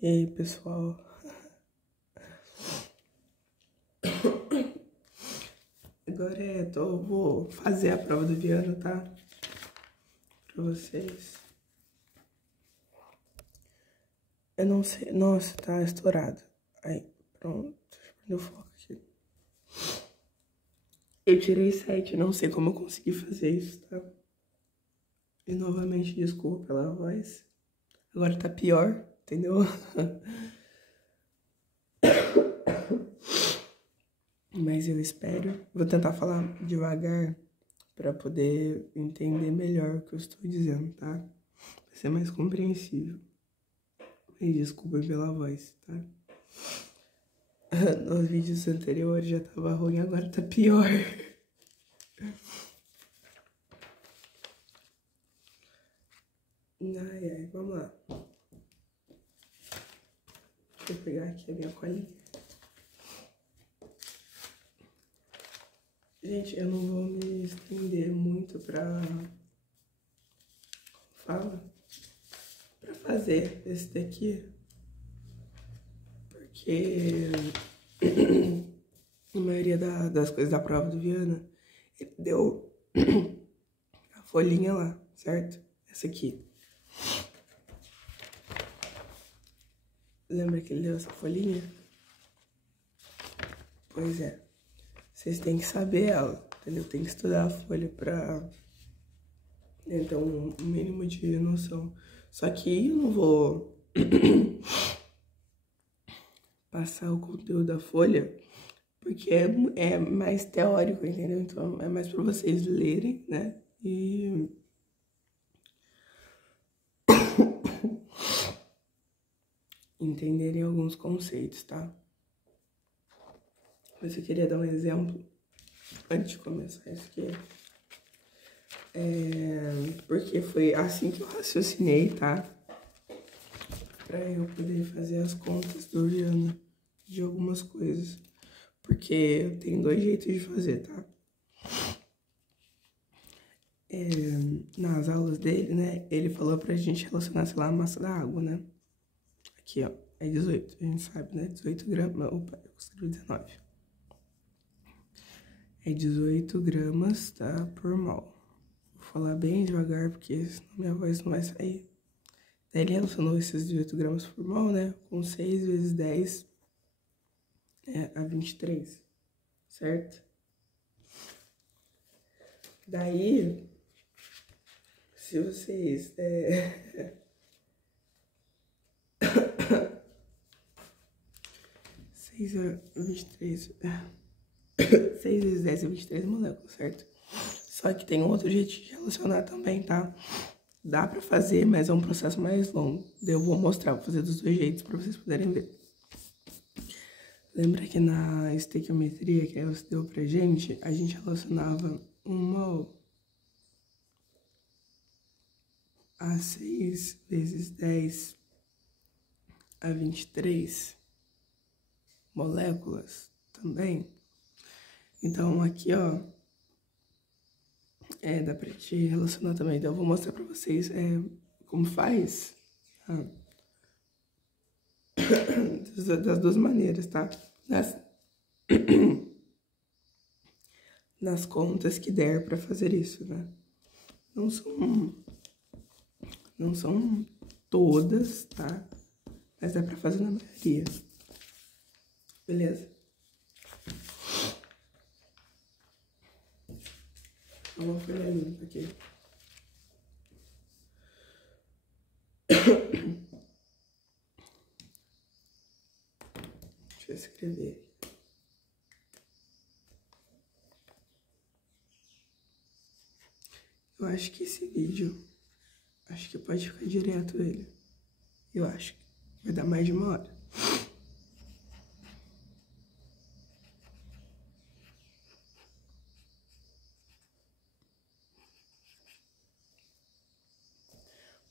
E aí, pessoal? Agora vou fazer a prova do Viana, tá? Pra vocês. Eu não sei. Nossa, tá estourado. Aí, pronto. Deixa eu perder o foco aqui. Eu tirei 7, não sei como eu consegui fazer isso, tá? E novamente, desculpa pela voz. Agora tá pior, entendeu? Mas eu espero. Vou tentar falar devagar pra poder entender melhor o que eu estou dizendo, tá? Vai ser mais compreensível. E desculpa pela voz, tá? Nos vídeos anteriores já tava ruim, agora tá pior. Ai, ai, vamos lá. Deixa eu pegar aqui a minha colinha. Gente, eu não vou me estender muito pra... Como fala? Pra fazer esse daqui. Porque a maioria das coisas da prova do Viana, ele deu a folhinha lá, certo? Essa aqui. Lembra que ele deu essa folhinha? Pois é. Vocês têm que saber ela, entendeu? Tem que estudar a folha pra ter um mínimo de noção. Só que eu não vou passar o conteúdo da folha, porque é mais teórico, entendeu? Então é mais pra vocês lerem, né? E entenderem alguns conceitos, tá? Mas eu queria dar um exemplo antes de começar isso aqui. Porque foi assim que eu raciocinei, tá? Pra eu poder fazer as contas do Viana de algumas coisas. Porque eu tenho dois jeitos de fazer, tá? Nas aulas dele, né? Ele falou pra gente relacionar, sei lá, a massa da água, né? Aqui, ó. É 18, a gente sabe, né? 18 gramas. Opa, eu consegui 19. É 18 gramas, tá? Por mol. Vou falar bem devagar, porque senão minha voz não vai sair. Daí ele relacionou esses 18 gramas por mol, né? Com 6 vezes 10 a 23, certo? Daí, se vocês... 6 a 23... 6 vezes 10 é 23 moléculas, certo? Só que tem um outro jeito de relacionar também, tá? Dá pra fazer, mas é um processo mais longo. Daí eu vou mostrar, vou fazer dos dois jeitos pra vocês poderem ver. Lembra que na estequiometria que ela deu pra gente, a gente relacionava um mol a 6 vezes 10 a 23 moléculas também. Então aqui, ó, dá pra te relacionar também. Então eu vou mostrar pra vocês como faz. Das duas maneiras, tá? Nas contas que der pra fazer isso, né? Não são todas, tá? Mas dá pra fazer na maioria. Beleza? Uma folha limpa aqui. Deixa eu escrever. Eu acho que esse vídeo, acho que pode ficar direto ele. Eu acho que vai dar mais de 1 hora.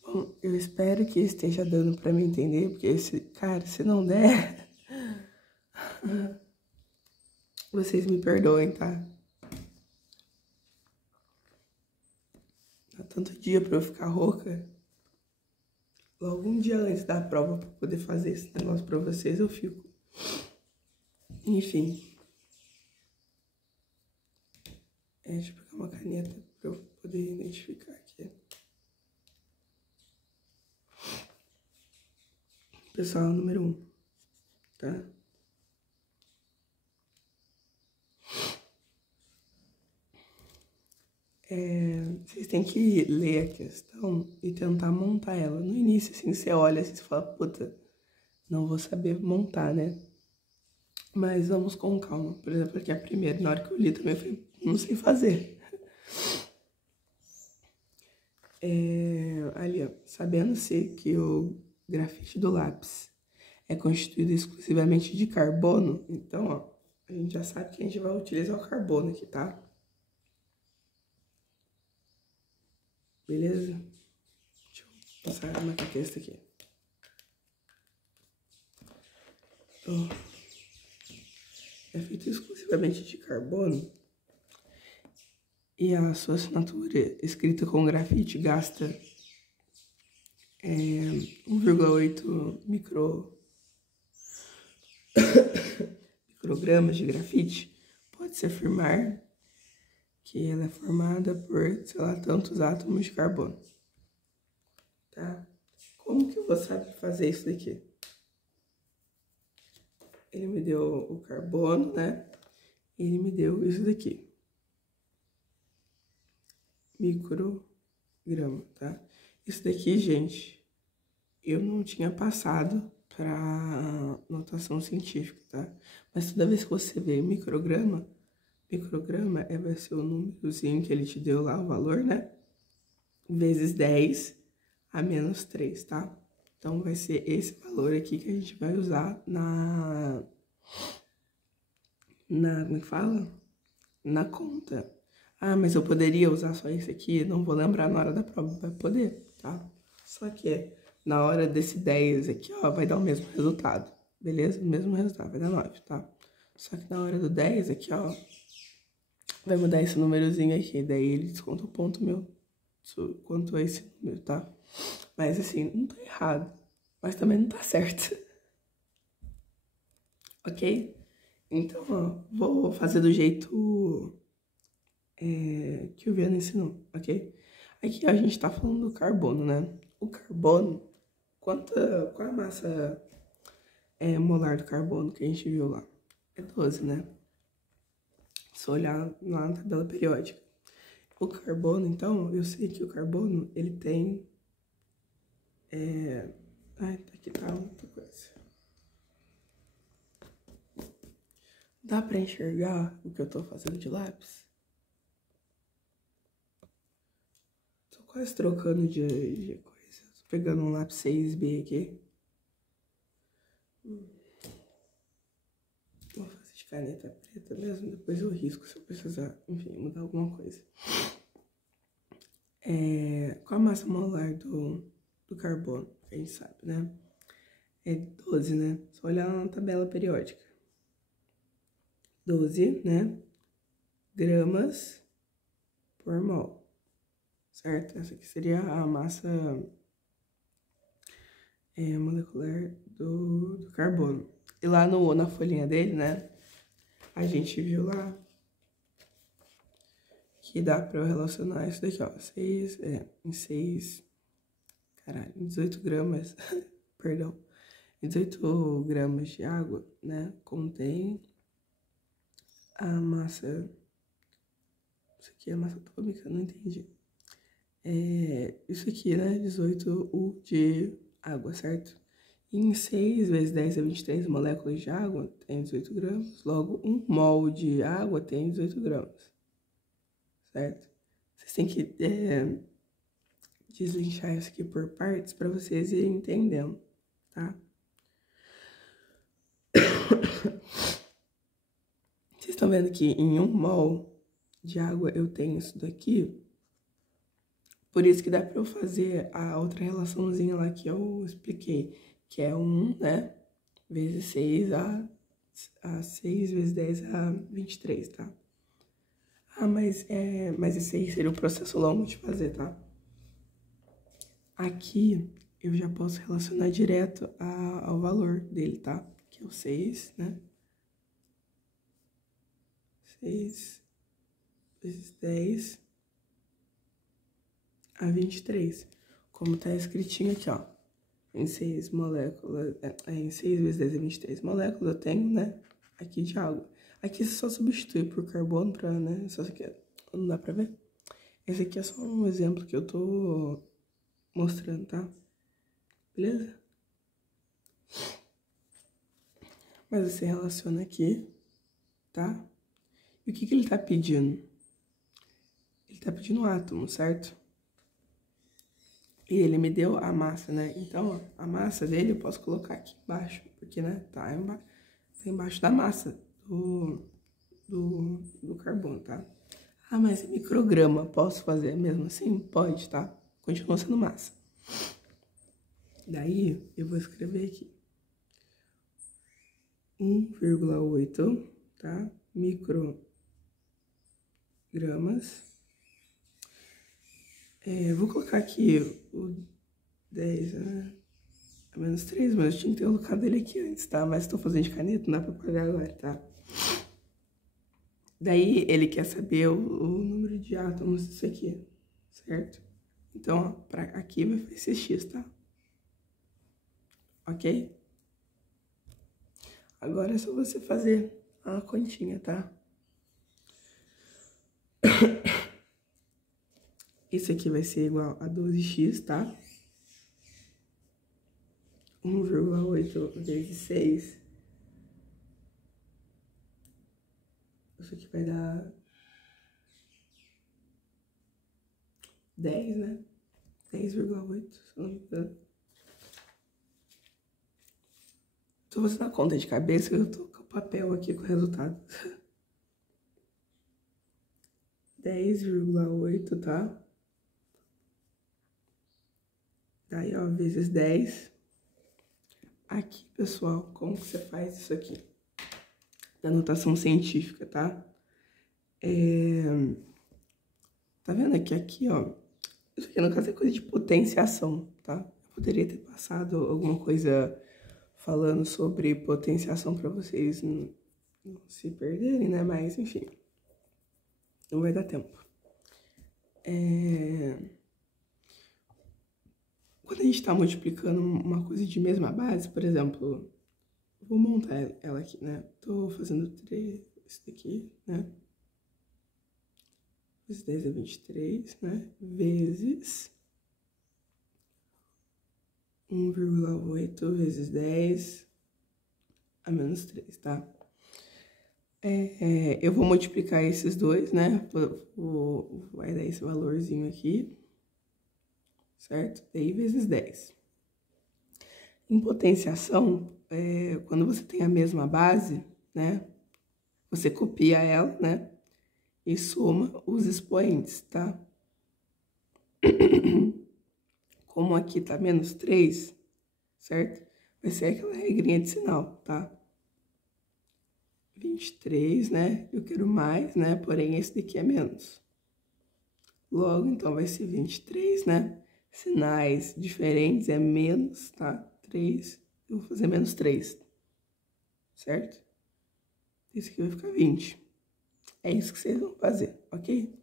Bom, eu espero que esteja dando pra me entender, porque cara, se não der, vocês me perdoem, tá? Há tanto dia pra eu ficar rouca. logo um dia antes da prova pra poder fazer esse negócio pra vocês, eu fico. Enfim. Deixa eu pegar uma caneta pra eu poder identificar aqui. Pessoal, número 1, tá? Vocês têm que ler a questão e tentar montar ela. No início, assim, você olha assim, você fala, puta, não vou saber montar, né? Mas vamos com calma. Por exemplo, aqui a primeira, na hora que eu li também, eu falei, não sei fazer. Ali, ó, sabendo-se que o grafite do lápis é constituído exclusivamente de carbono, então, ó, a gente já sabe que a gente vai utilizar o carbono aqui, tá? Beleza? Deixa eu passar uma texto aqui. Ó, é feito exclusivamente de carbono e a sua assinatura escrita com grafite gasta 1,8 microgramas de grafite. Pode-se afirmar que ela é formada por, sei lá, tantos átomos de carbono. Tá? Como que eu vou saber fazer isso daqui? Ele me deu o carbono, né? Ele me deu isso daqui. Micrograma, tá? Isso daqui, gente, eu não tinha passado para notação científica, tá? Mas toda vez que você vê micrograma vai ser o númerozinho que ele te deu lá, o valor, né? Vezes 10 a menos 3, tá? Então, vai ser esse valor aqui que a gente vai usar como é que fala? Na conta. Ah, mas eu poderia usar só esse aqui? Não vou lembrar na hora da prova. Vai poder, tá? Só que na hora desse 10 aqui, ó, vai dar o mesmo resultado. Beleza? O mesmo resultado, vai dar 9, tá? Só que na hora do 10 aqui, ó, vai mudar esse númerozinho aqui. Daí ele desconta o ponto meu quanto a esse número, tá? Mas assim, não tá errado. Mas também não tá certo. Ok? Então, ó, vou fazer do jeito que o Viana ensinou, ok? Aqui a gente tá falando do carbono, né? O carbono, qual a massa molar do carbono que a gente viu lá? É 12, né? Se olhar lá na tabela periódica. O carbono, então, eu sei que o carbono, ele tem... aqui tá muita coisa. Dá pra enxergar o que eu tô fazendo de lápis? Tô quase trocando de coisa. Tô pegando um lápis 6B aqui. Vou fazer de caneta preta mesmo, depois eu risco se eu precisar, enfim, mudar alguma coisa. Qual a massa molar do carbono? A gente sabe, né? É 12, né? Só olhar na tabela periódica. 12, né? Gramas por mol. Certo? Essa aqui seria a massa molecular do carbono. E lá na folhinha dele, né? A gente viu lá que dá pra eu relacionar isso daqui, ó. Em 18 gramas, perdão. Em 18 gramas de água, né? Contém a massa... Isso aqui é massa atômica? Não entendi. Isso aqui, né? 18 U de água, certo? E em 6 vezes 10 a 23 moléculas de água tem 18 gramas. Logo, 1 mol de água tem 18 gramas. Certo? Vocês têm que deslinchar isso aqui por partes para vocês irem entendendo, tá? Vocês estão vendo que em 1 mol de água eu tenho isso daqui? Por isso que dá para eu fazer a outra relaçãozinha lá que eu expliquei, que é 1, né, vezes 6 a 6 vezes 10 a 23, tá? Ah, mas esse aí seria um processo longo de fazer, tá? Aqui eu já posso relacionar direto ao valor dele, tá? Que é o 6, né? 6 vezes 10 a 23. Como tá escritinho aqui, ó. Em 6 moléculas, em 6 vezes 10 é 23 moléculas, eu tenho, né? Aqui de água. Aqui você só substitui por carbono pra, né? Só que não dá pra ver. Esse aqui é só um exemplo que eu tô mostrando, tá? Beleza? Mas você relaciona aqui, tá? E o que ele tá pedindo? Ele tá pedindo um átomo, certo? E ele me deu a massa, né? Então, ó, a massa dele eu posso colocar aqui embaixo, porque, né, tá embaixo da massa do carbono, tá? Ah, mas é micrograma, posso fazer mesmo assim? Pode, tá? Continua sendo massa. Daí, eu vou escrever aqui 1,8, tá? Microgramas. Vou colocar aqui o 10, né? A menos 3, mas eu tinha que ter colocado ele aqui antes, tá? Mas estou fazendo de caneta, não dá pra apagar agora, tá? Daí, ele quer saber o número de átomos disso aqui, certo? Então, ó, pra aqui vai ser x, tá? Ok? Agora é só você fazer a continha, tá? Isso aqui vai ser igual a 12x, tá? 1,8 vezes 6. Isso aqui vai dar 10, né? 10,8, se não me engano. Tô fazendo a conta de cabeça, eu tô com o papel aqui com o resultado. 10,8, tá? Daí, ó, vezes 10. Aqui, pessoal, como que você faz isso aqui? Da notação científica, tá? Tá vendo aqui, ó? Isso aqui, no caso, é coisa de potenciação, tá? Eu poderia ter passado alguma coisa falando sobre potenciação para vocês não se perderem, né? Mas, enfim, não vai dar tempo. Quando a gente tá multiplicando uma coisa de mesma base, por exemplo, vou montar ela aqui, né? Tô fazendo 3, isso daqui, né? Vezes 10 é 23, né? Vezes 1,8 vezes 10 a menos 3, tá? Eu vou multiplicar esses dois, né? Vai dar esse valorzinho aqui, certo? Daí vezes 10. Em potenciação, quando você tem a mesma base, né? Você copia ela, né? E soma os expoentes, tá? Como aqui tá menos 3, certo? Vai ser aquela regrinha de sinal, tá? 23, né? Eu quero mais, né? Porém, esse daqui é menos. Logo, então, vai ser 23, né? Sinais diferentes é menos, tá? 3, eu vou fazer menos 3, certo? Isso aqui vai ficar 20. É isso que vocês vão fazer, ok?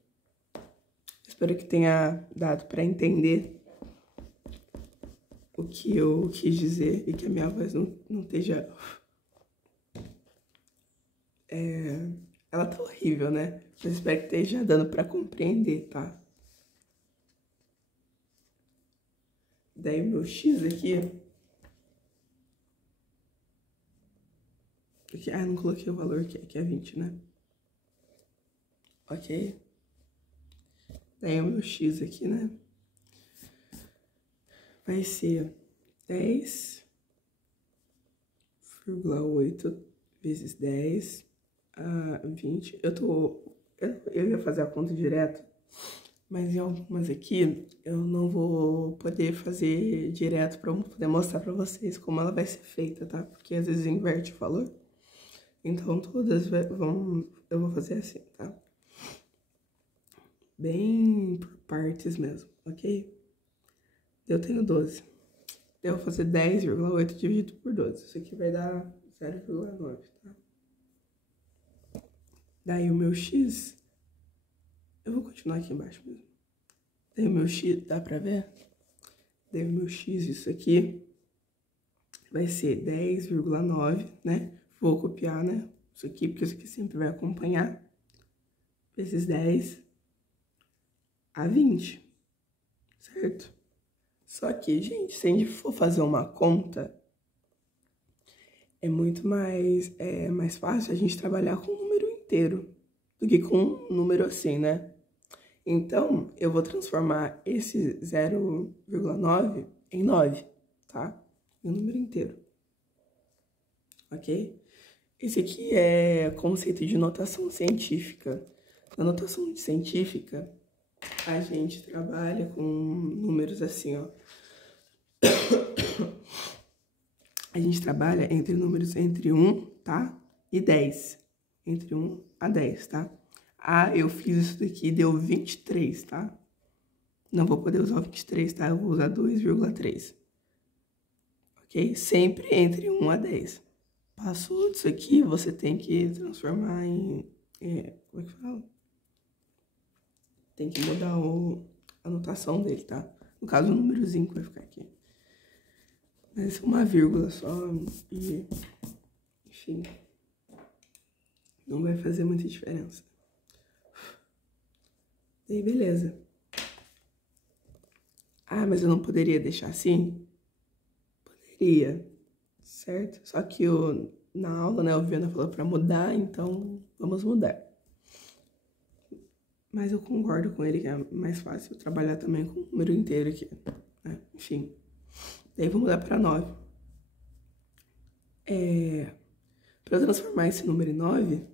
Espero que tenha dado para entender o que eu quis dizer e que a minha voz não esteja... Ela tá horrível, né? Mas espero que esteja dando para compreender, tá? Daí o meu X aqui... não coloquei o valor que é 20, né? Ok? Daí o meu X aqui, né? Vai ser 10,8 vezes 10 a 20. Eu ia fazer a conta direto, mas em algumas aqui eu não vou poder fazer direto para poder mostrar para vocês como ela vai ser feita, tá? Porque às vezes inverte o valor. Então todas eu vou fazer assim, tá? Bem por partes mesmo, ok? Eu tenho 12. Daí eu vou fazer 10,8 dividido por 12. Isso aqui vai dar 0,9, tá? Daí o meu x... Eu vou continuar aqui embaixo mesmo. Daí o meu x, dá pra ver? Daí o meu x, isso aqui, vai ser 10,9, né? Vou copiar, né? Isso aqui, porque isso aqui sempre vai acompanhar. Vezes 10 a 20, certo? Só que, gente, se a gente for fazer uma conta, é muito mais fácil a gente trabalhar com um número inteiro do que com um número assim, né? Então, eu vou transformar esse 0,9 em 9, tá? Em um número inteiro, ok? Esse aqui é conceito de notação científica. Na notação científica, a gente trabalha com números assim, ó. A gente trabalha entre números entre 1, tá? E 10. Entre 1 a 10, tá? Ah, eu fiz isso daqui, deu 23, tá? Não vou poder usar o 23, tá? Eu vou usar 2,3. Ok? Sempre entre 1 a 10. Passou disso aqui, você tem que transformar em... como é que fala? Tem que mudar a notação dele, tá? No caso, o númerozinho que vai ficar aqui. Mas é uma vírgula só e... Enfim. Não vai fazer muita diferença. E aí, beleza. Ah, mas eu não poderia deixar assim? Poderia, certo? Só que na aula, né, o Viana falou pra mudar, então vamos mudar. Mas eu concordo com ele que é mais fácil trabalhar também com o número inteiro aqui, né? Enfim. Daí vou mudar para 9. Para eu transformar esse número em 9,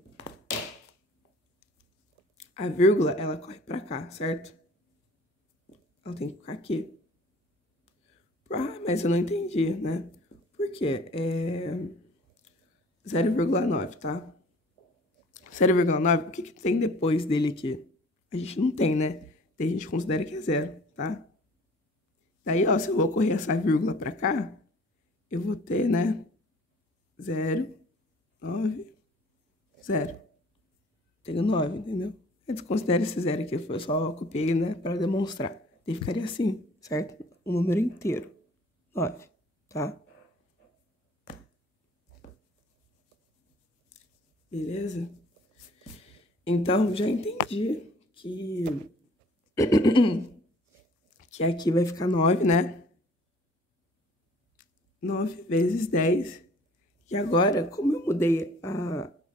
a vírgula, ela corre para cá, certo? Ela tem que ficar aqui. Ah, mas eu não entendi, né? Por quê? 0,9, tá? 0,9, o que tem depois dele aqui? A gente não tem, né? Daí a gente considera que é 0, tá? Daí, ó, se eu vou correr essa vírgula pra cá, eu vou ter, né? 0, 9, 0. Tenho 9, entendeu? Eu desconsidero esse 0 aqui, eu só copiei, né? Pra demonstrar. Daí ficaria assim, certo? O número inteiro. 9, tá? Beleza? Então, já entendi que aqui vai ficar 9, né? 9 vezes 10. E agora, como eu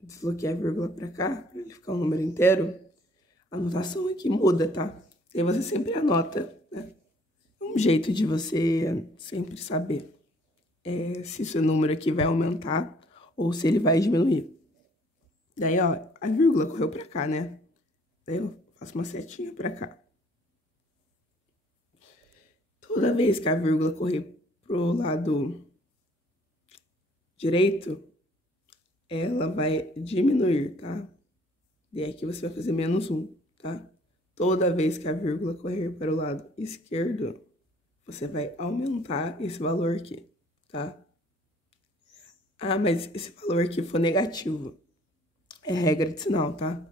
desloquei a vírgula pra cá, pra ele ficar um número inteiro, a notação aqui muda, tá? E aí você sempre anota, né? É um jeito de você sempre saber se esse número aqui vai aumentar ou se ele vai diminuir. Daí, ó, a vírgula correu pra cá, né? Daí eu faço uma setinha pra cá. Toda vez que a vírgula correr pro lado direito, ela vai diminuir, tá? Daí aqui você vai fazer menos 1, tá? Toda vez que a vírgula correr para o lado esquerdo, você vai aumentar esse valor aqui, tá? Ah, mas esse valor aqui for negativo. É regra de sinal, tá?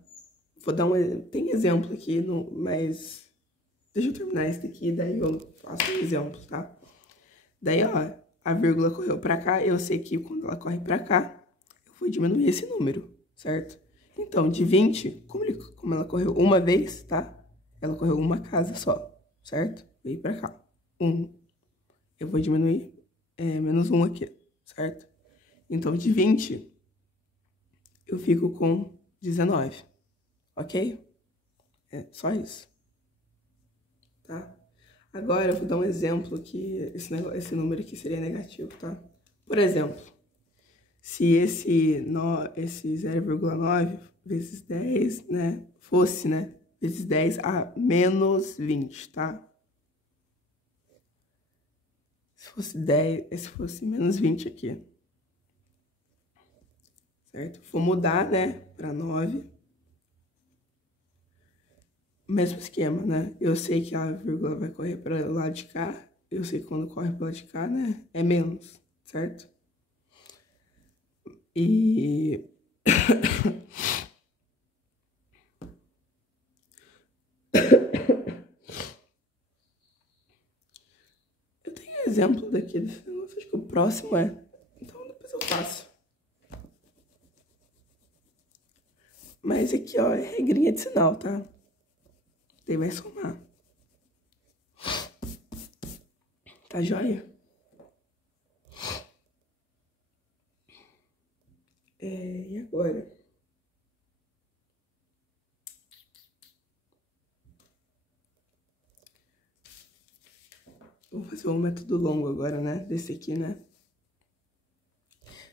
Vou dar tem exemplo aqui, mas deixa eu terminar esse daqui, daí eu faço um exemplo, tá? Daí, ó, a vírgula correu pra cá, eu sei que quando ela corre pra cá, eu vou diminuir esse número, certo? Então, de 20, como ela correu uma vez, tá? Ela correu uma casa só, certo? Veio pra cá. 1. Eu vou diminuir menos 1 aqui, certo? Então, de 20, eu fico com 19, ok? É só isso, tá? Agora, eu vou dar um exemplo que esse número aqui seria negativo, tá? Por exemplo, se esse 0,9 vezes 10, né, fosse, né, vezes 10 a menos 20, tá? Se fosse 10, se fosse menos 20 aqui, certo? Vou mudar, né, para 9. Mesmo esquema, né? Eu sei que a vírgula vai correr para o lado de cá, eu sei que quando corre pro lado de cá, né, é menos, certo? E... eu tenho exemplo daqui desse negócio, acho que o próximo é. Então depois eu faço. Mas aqui, ó, é regrinha de sinal, tá? Daí vai somar. Tá joia? E agora? Vou fazer um método longo agora, né? Desse aqui, né?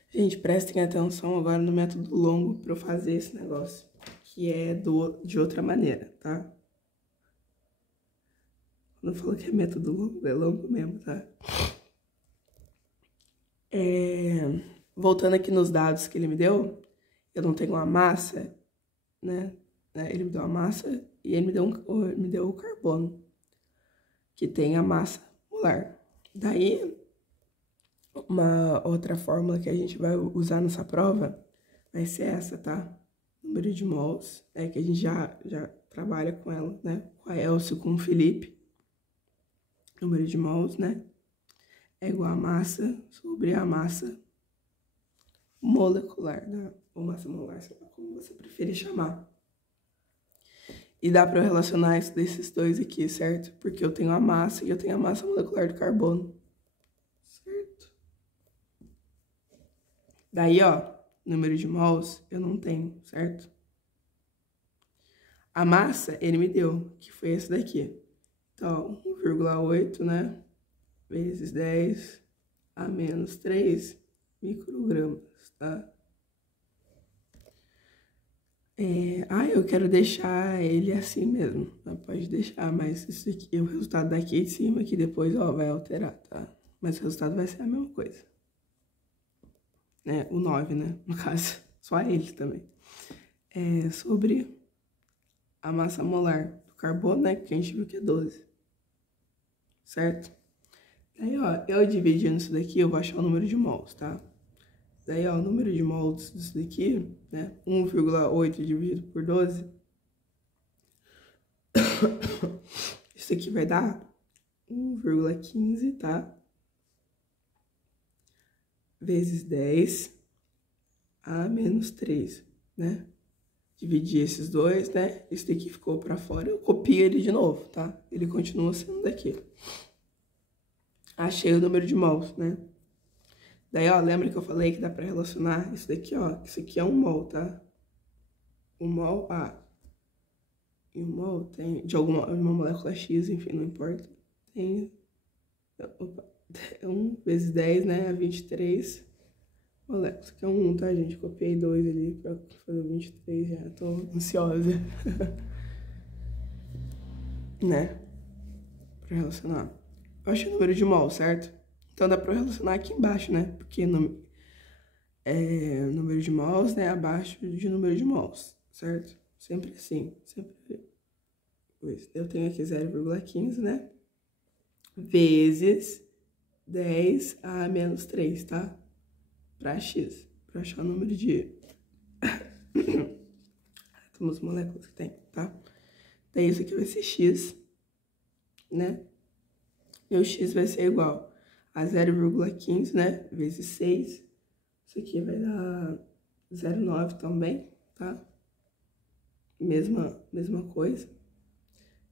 Gente, prestem atenção agora no método longo pra eu fazer esse negócio. Que é de outra maneira, tá? Quando eu falo que é método longo, é longo mesmo, tá? Voltando aqui nos dados que ele me deu, eu não tenho uma massa, né? Ele me deu uma massa e ele me deu o carbono, que tem a massa molar. Daí, uma outra fórmula que a gente vai usar nessa prova vai ser essa, tá? Número de mols, que a gente já trabalha com ela, né? Com a Elcio, com o Felipe. Número de mols, né? É igual a massa sobre a massa molecular, né? Ou massa molar, sei lá como você preferir chamar. E dá pra eu relacionar isso desses dois aqui, certo? Porque eu tenho a massa e eu tenho a massa molecular do carbono. Certo? Daí, ó, número de mols eu não tenho, certo? A massa ele me deu, que foi esse daqui. Então, 1,8, né? Vezes 10 a menos 3 microgramas, tá? Eu quero deixar ele assim mesmo. Pode deixar, mas isso aqui, o resultado daqui de cima, que depois, ó, vai alterar, tá? Mas o resultado vai ser a mesma coisa. O 9, né? No caso, só ele também. Sobre a massa molar do carbono, né? Que a gente viu que é 12. Certo? Daí, ó, eu dividindo isso daqui, eu vou achar o número de mols, tá? Daí, ó, o número de mols disso daqui, né? 1,8 dividido por 12. Isso aqui vai dar 1,15, tá? Vezes 10 a menos 3, né? Dividir esses dois, né? Esse daqui ficou pra fora, eu copio ele de novo, tá? Ele continua sendo daqui. Achei o número de mols, né? Daí, ó, lembra que eu falei que dá pra relacionar isso daqui, ó? Isso aqui é um mol, tá? Um mol, e um mol tem, de uma molécula X, enfim, não importa. Tem, 1 vezes 10, né? A 23 moléculas. Isso aqui é um 1, tá, gente? Copiei 2 ali pra fazer 23 já. Tô ansiosa. Né? Pra relacionar. Eu achei o número de mol, certo? Então dá pra relacionar aqui embaixo, né? Porque número de mols, né? Abaixo de número de mols, certo? Sempre assim. Sempre. Eu tenho aqui 0,15, né? Vezes 10 a menos 3, tá? Pra X. Pra achar o número de átomos, moléculas que tem, tá? Daí isso aqui vai ser X, né? Meu X vai ser igual a 0,15, né? Vezes 6. Isso aqui vai dar 0,9 também, tá? Mesma coisa.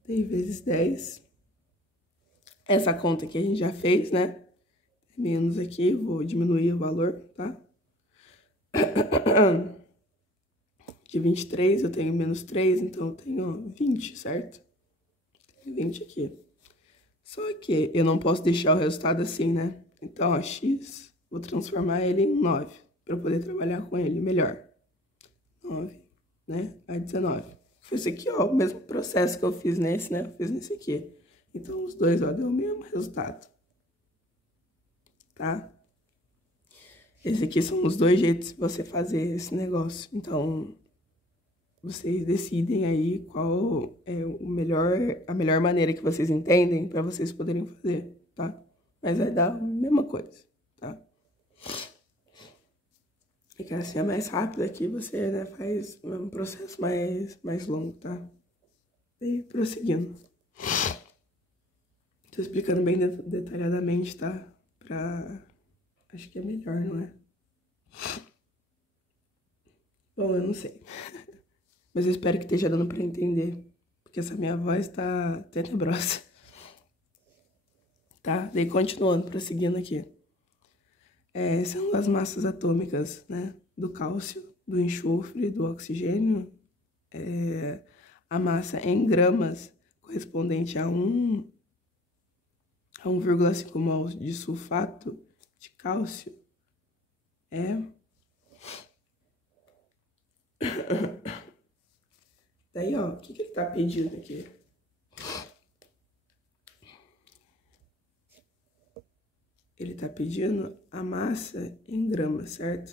Daí vezes 10. Essa conta aqui a gente já fez, né? Menos aqui, vou diminuir o valor, tá? De 23 eu tenho menos 3, então eu tenho 20, certo? Tenho 20 aqui. Só que eu não posso deixar o resultado assim, né? Então, ó, X, vou transformar ele em 9, para eu poder trabalhar com ele melhor. 9, né? A 19. Foi isso aqui, ó, o mesmo processo que eu fiz nesse, né? Eu fiz nesse aqui. Então, os dois, ó, deu o mesmo resultado. Tá? Esse aqui são os dois jeitos de você fazer esse negócio. Então, vocês decidem aí qual é a melhor maneira que vocês entendem para vocês poderem fazer, tá? Mas vai dar a mesma coisa, tá? E que assim é mais rápido aqui, você, né, faz um processo mais longo, tá? E prosseguindo. Tô explicando bem detalhadamente, tá? Acho que é melhor, não é? Bom, eu não sei. Mas eu espero que esteja dando pra entender. Porque essa minha voz tá tenebrosa. Tá? Daí continuando, prosseguindo aqui. São as massas atômicas, né? Do cálcio, do enxofre, do oxigênio. A massa em gramas correspondente a 1,5 mols de sulfato de cálcio Daí, ó, o que ele tá pedindo aqui? Ele tá pedindo a massa em gramas, certo?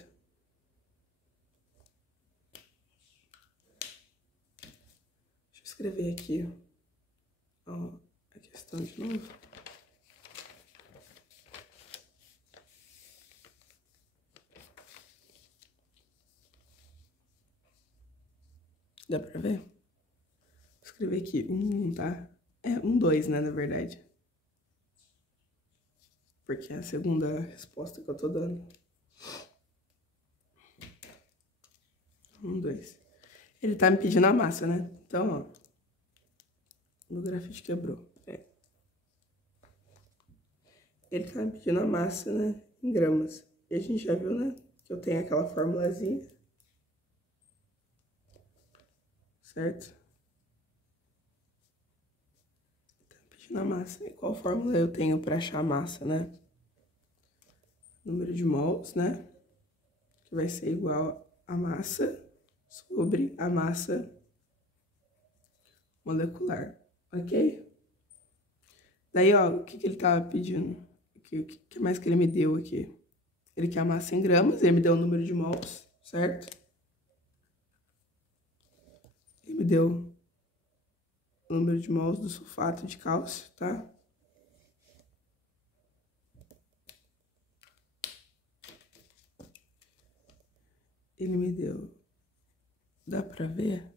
Deixa eu escrever aqui, ó, a questão de novo. Dá pra ver? Vou escrever aqui, tá? 2, né, na verdade. Porque é a segunda resposta que eu tô dando. 2. Ele tá me pedindo a massa, né? Então, ó. O grafite quebrou. Ele tá me pedindo a massa, né? Em gramas. E a gente já viu, né? Que eu tenho aquela formulazinha. Certo? Tá me pedindo a massa. E qual fórmula eu tenho pra achar a massa, né? Número de mols, né? Que vai ser igual a massa sobre a massa molecular, ok? Daí, ó, o que ele tava pedindo? O que mais que ele me deu aqui? Ele quer a massa em gramas, ele me deu o número de mols, certo? Ele me deu o número de mols do sulfato de cálcio, tá? Ele me deu, dá pra ver?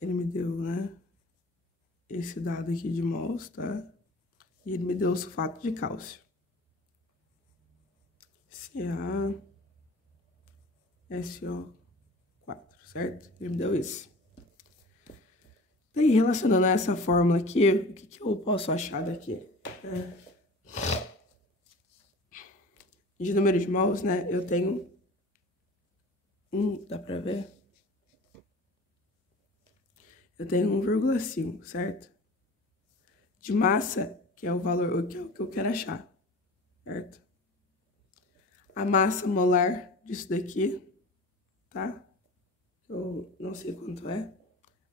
Ele me deu, né, esse dado aqui de mols, tá? E ele me deu o sulfato de cálcio. CaSO4, certo? Ele me deu isso. Daí, relacionando a essa fórmula aqui, o que eu posso achar daqui? De número de mols, né, eu tenho dá pra ver? Eu tenho 1,5, certo? De massa, que é o valor que eu quero achar, certo? A massa molar disso daqui, tá? Eu não sei quanto é.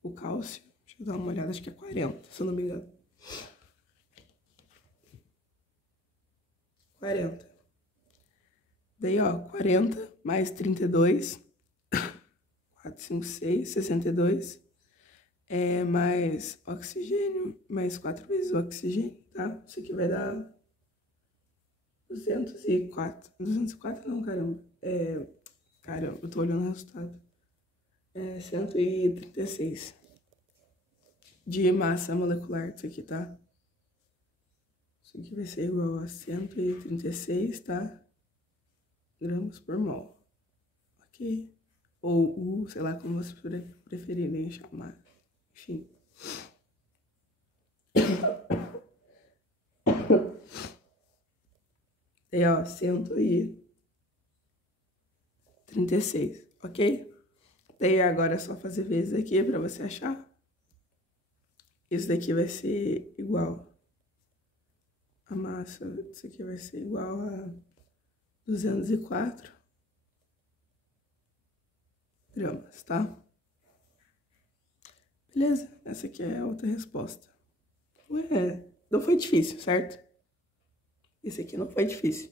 O cálcio, deixa eu dar uma olhada, acho que é 40, se eu não me engano. 40. Daí, ó, 40 mais 32, 4, 5, 6, 62. Mais oxigênio, mais 4 vezes o oxigênio, tá? Isso aqui vai dar 204. 204 não, caramba. Caramba, eu tô olhando o resultado. 136 de massa molecular isso aqui, tá? Isso aqui vai ser igual a 136, tá? Gramas por mol. Ok? Ou sei lá como vocês preferirem chamar. Enfim. Daí, ó, 136, ok? Daí agora é só fazer vezes aqui pra você achar. Isso daqui vai ser igual a massa, isso aqui vai ser igual a 204 gramas, tá? Beleza, essa aqui é a outra resposta. Ué, não foi difícil, certo? Esse aqui não foi difícil.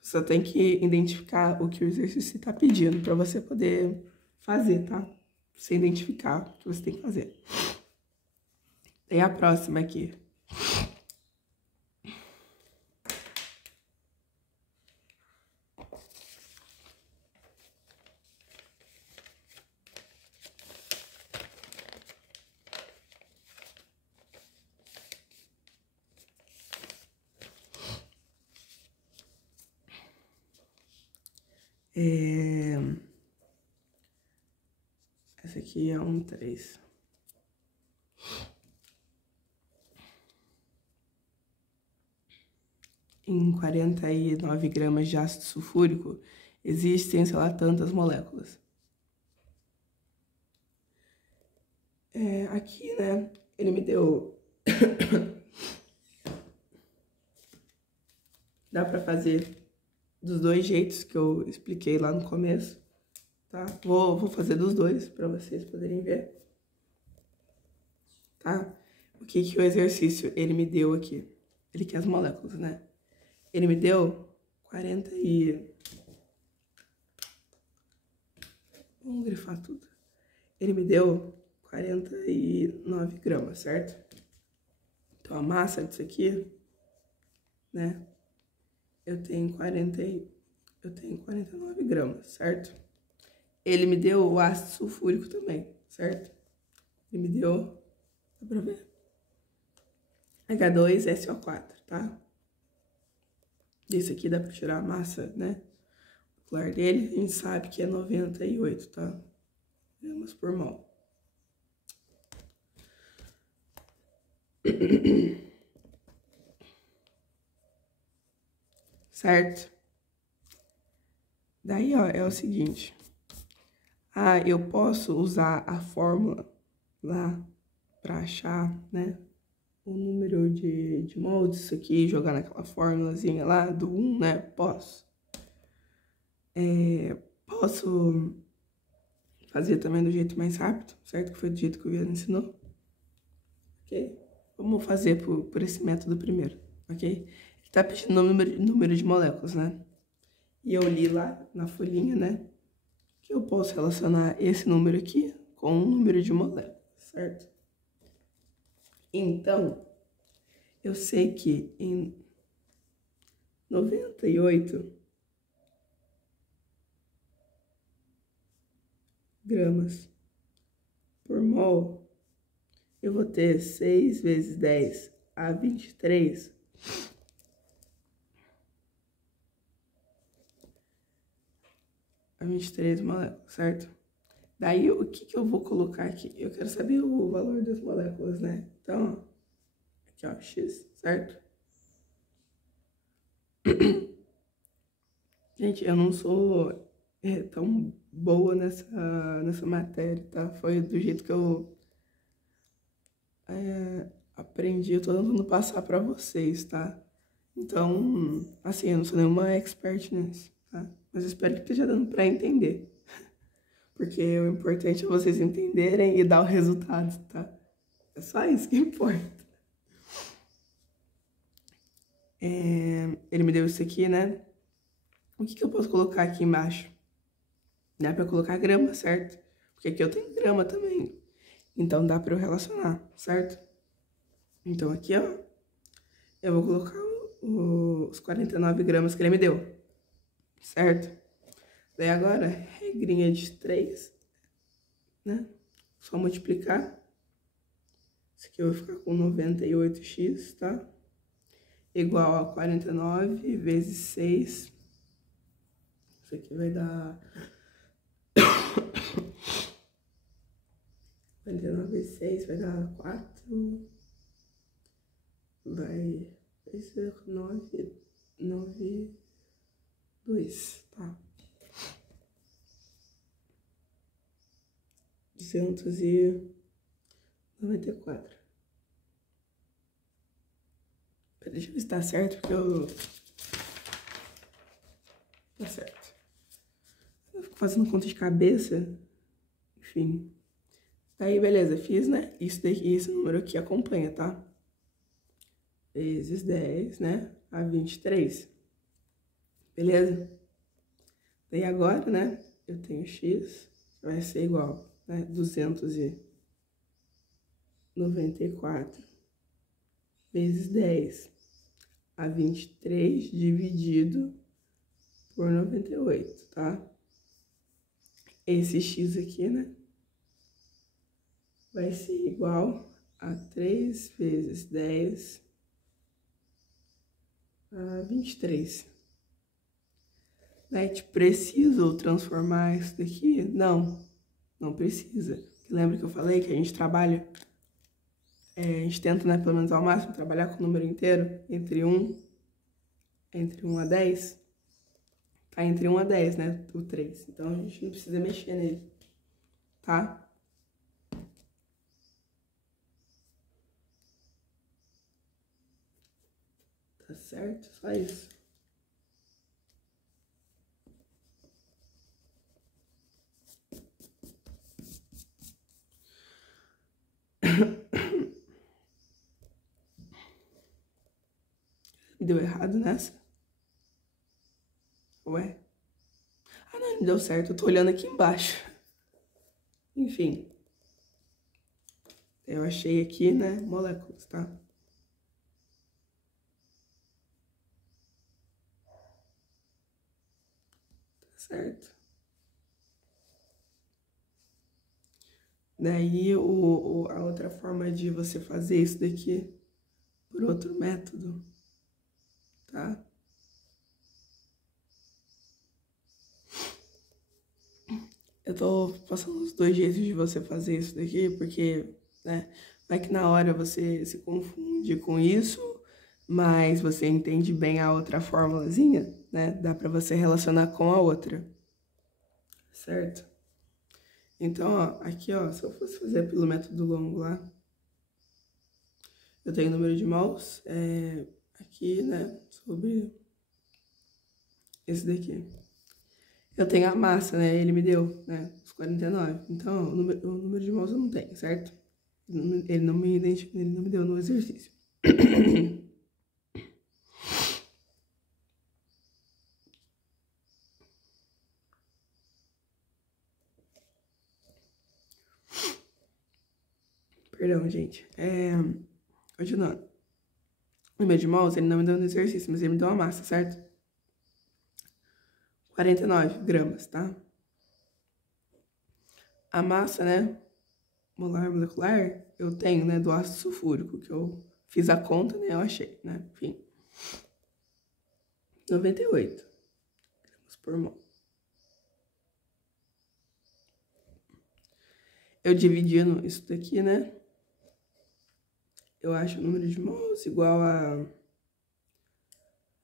Você só tem que identificar o que o exercício está pedindo para você poder fazer, tá? Você identificar o que você tem que fazer. Tem a próxima aqui. Essa aqui é 1,3. Em 49 gramas de ácido sulfúrico, existem, sei lá, tantas moléculas. Aqui, né, ele me deu... Dá pra fazer dos dois jeitos que eu expliquei lá no começo, tá? Vou fazer dos dois pra vocês poderem ver, tá? O que o exercício ele me deu aqui? Ele quer as moléculas, né? Ele me deu 40 e... Vamos grifar tudo. Ele me deu 49 gramas, certo? Então, a massa disso aqui, né? Eu tenho 49 gramas, certo? Ele me deu o ácido sulfúrico também, certo? Ele me deu, dá pra ver? H2SO4, tá? Desse aqui dá pra tirar a massa, né? Molecular dele, a gente sabe que é 98, tá? Gramas por mol. Certo? Daí, ó, é o seguinte. Eu posso usar a fórmula lá pra achar, né, o número de mols disso aqui, jogar naquela fórmulazinha lá do 1, né? Posso. Posso fazer também do jeito mais rápido, certo? Que foi do jeito que o Viana ensinou. Ok? Vamos fazer por esse método primeiro, ok? Ele tá pedindo número de moléculas, né? E eu li lá na folhinha, né? Que eu posso relacionar esse número aqui com o número de moléculas, certo? Então, eu sei que em 98 gramas por mol, eu vou ter 6 vezes 10 a 23 moléculas, certo? Daí, o que eu vou colocar aqui? Eu quero saber o valor das moléculas, né? Então, aqui, ó, X, certo? Gente, eu não sou tão boa nessa matéria, tá? Foi do jeito que eu aprendi, eu tô tentando passar pra vocês, tá? Então, assim, eu não sou nenhuma expert nisso, tá? Mas eu espero que esteja dando pra entender. Porque o importante é vocês entenderem e dar o resultado, tá? É só isso que importa. Ele me deu isso aqui, né? O que eu posso colocar aqui embaixo? Dá pra colocar grama, certo? Porque aqui eu tenho grama também. Então, dá pra eu relacionar, certo? Então, aqui, ó, eu vou colocar os 49 gramas que ele me deu, certo? Daí agora, regrinha de 3, né? Só multiplicar. Isso aqui eu vou ficar com 98x, tá? Igual a 49 vezes 6. Isso aqui vai dar... 49 vezes 6 vai dar 4. Vai ser 2, tá? 294. Deixa eu ver se tá certo, porque eu... Tá certo. Eu fico fazendo conta de cabeça. Enfim. Aí, beleza, fiz, né? Isso daqui, esse número aqui acompanha, tá? Vezes 10, né? A 23. Beleza? Daí agora, né? Eu tenho x, vai ser igual, né? 294 vezes 10 a 23 dividido por 98, tá? Esse x aqui, né? Vai ser igual a 3 vezes 10 a 23. né, te preciso transformar isso daqui? Não, não precisa. Lembra que eu falei que a gente trabalha, a gente tenta, né, pelo menos ao máximo, trabalhar com o número inteiro, entre 1 a 10? Tá entre 1 a 10, né, o 3. Então, a gente não precisa mexer nele, tá? Tá certo? Só isso. Deu errado nessa? Ué? Ah, não, deu certo. Eu tô olhando aqui embaixo. Enfim. Eu achei aqui, né, moléculas, tá? Tá certo. Daí, a outra forma de você fazer isso daqui por outro método, tá? Eu tô passando os 2 jeitos de você fazer isso daqui, porque, né, vai que na hora você se confunde com isso, mas você entende bem a outra fórmulazinha, né? Dá pra você relacionar com a outra, certo? Então, ó, aqui, ó, se eu fosse fazer pelo método longo lá, eu tenho o número de mols, aqui, né, sobre esse daqui. Eu tenho a massa, né, ele me deu, né, os 49. Então, o número de mols eu não tenho, certo? Ele não me identificou, ele não me deu no exercício. Perdão, gente. Continuando. O número de mols, ele não me deu no exercício, mas ele me deu uma massa, certo? 49 gramas, tá? A massa, né, molar molecular, eu tenho, né, do ácido sulfúrico, que eu fiz a conta, né, eu achei, né, enfim. 98 gramas por mol. Eu dividindo isso daqui, né, eu acho o número de mols igual a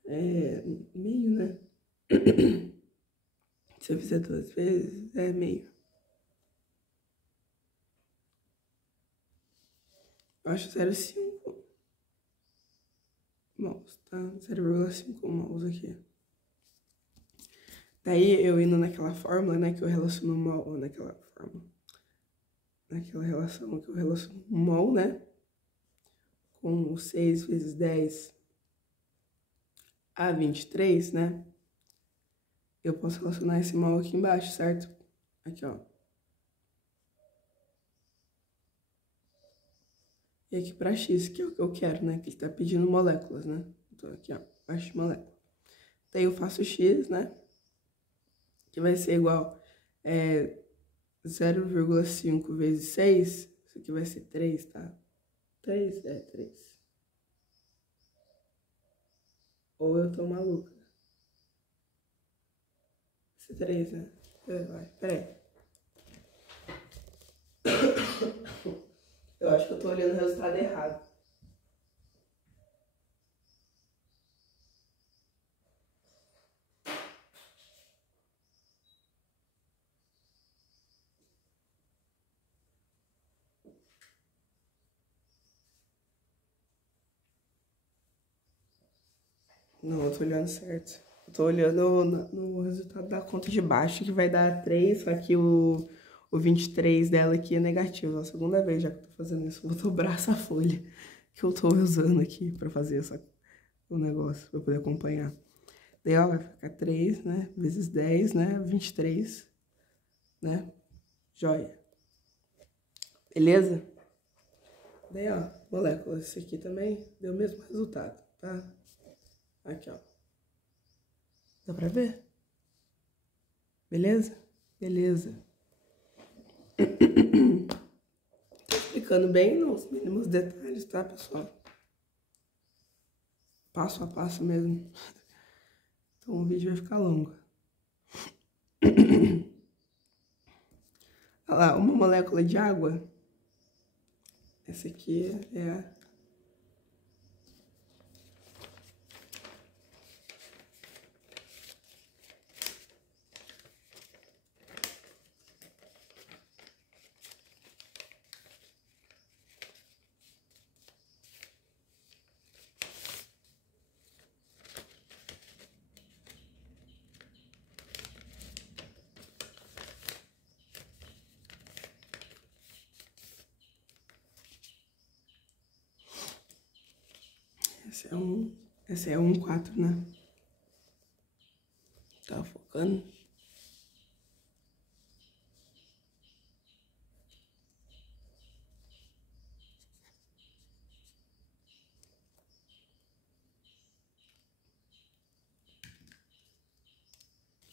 meio, né? Se eu fizer 2 vezes, é meio. Eu acho 0,5 mols, tá? 0,5 mols aqui. Daí, eu indo naquela fórmula, né, que eu relaciono mol, naquela fórmula, naquela relação que eu relaciono mol, né, com 6 vezes 10 a 23, né, eu posso relacionar esse mol aqui embaixo, certo? Aqui, ó. E aqui pra X, que é o que eu quero, né, que ele tá pedindo moléculas, né. Então, aqui, ó, baixo de molécula. Daí eu faço X, né, que vai ser igual 0,5 vezes 6, isso aqui vai ser 3, tá? 3, 3. Ou eu tô maluca. Esse 3, né? Vai, peraí. Eu acho que eu tô olhando o resultado errado. Não, eu tô olhando certo. Eu tô olhando no resultado da conta de baixo, que vai dar 3, só que o 23 dela aqui é negativo. É a segunda vez já que eu tô fazendo isso. Vou dobrar essa folha que eu tô usando aqui pra fazer o negócio, pra eu poder acompanhar. Daí, ó, vai ficar 3, né, vezes 10, né, 23, né, joia. Beleza? Daí, ó, moléculas, esse aqui também deu o mesmo resultado, tá? Aqui, ó. Dá pra ver? Beleza? Beleza. Tô explicando bem nos mínimos detalhes, tá, pessoal? Passo a passo mesmo. Então o vídeo vai ficar longo. Olha lá, uma molécula de água. Essa aqui é a... Essa é 1,4, né? Tá focando.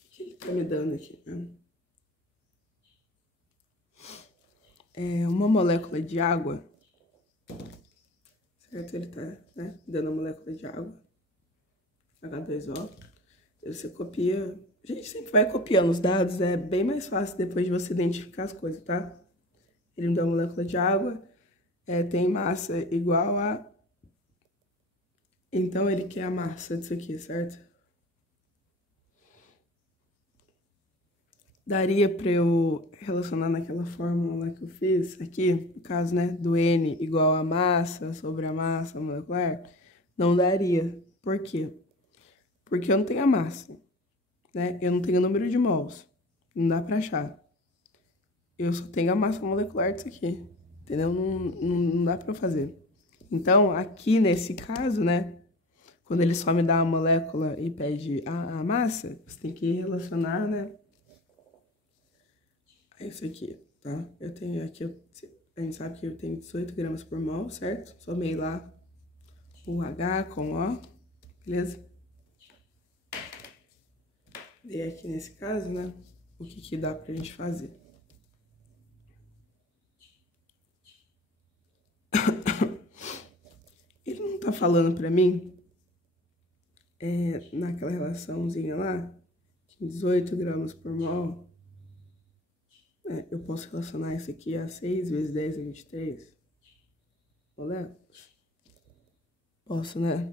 O que ele tá me dando aqui, né? É uma molécula de água, certo? Ele tá, né, dando a molécula de água, H2O. Você copia... A gente sempre vai copiando os dados, é bem mais fácil depois de você identificar as coisas, tá? Ele me dá uma molécula de água, tem massa igual a... Então, ele quer a massa disso aqui, certo? Daria para eu relacionar naquela fórmula lá que eu fiz aqui, no caso, né, do N igual a massa sobre a massa molecular? Não daria. Por quê? Porque eu não tenho a massa, né? Eu não tenho o número de mols. Não dá para achar. Eu só tenho a massa molecular disso aqui, entendeu? Não dá para eu fazer. Então, aqui nesse caso, né, quando ele só me dá a molécula e pede a massa, você tem que relacionar, né? É isso aqui, tá? Eu tenho aqui, a gente sabe que eu tenho 18 gramas por mol, certo? Somei lá o H com O, beleza? E aqui nesse caso, né, o que dá pra gente fazer? Ele não tá falando pra mim, naquela relaçãozinha lá, 18 gramas por mol, eu posso relacionar isso aqui a 6 vezes 10 a 23 moléculas? Posso, né?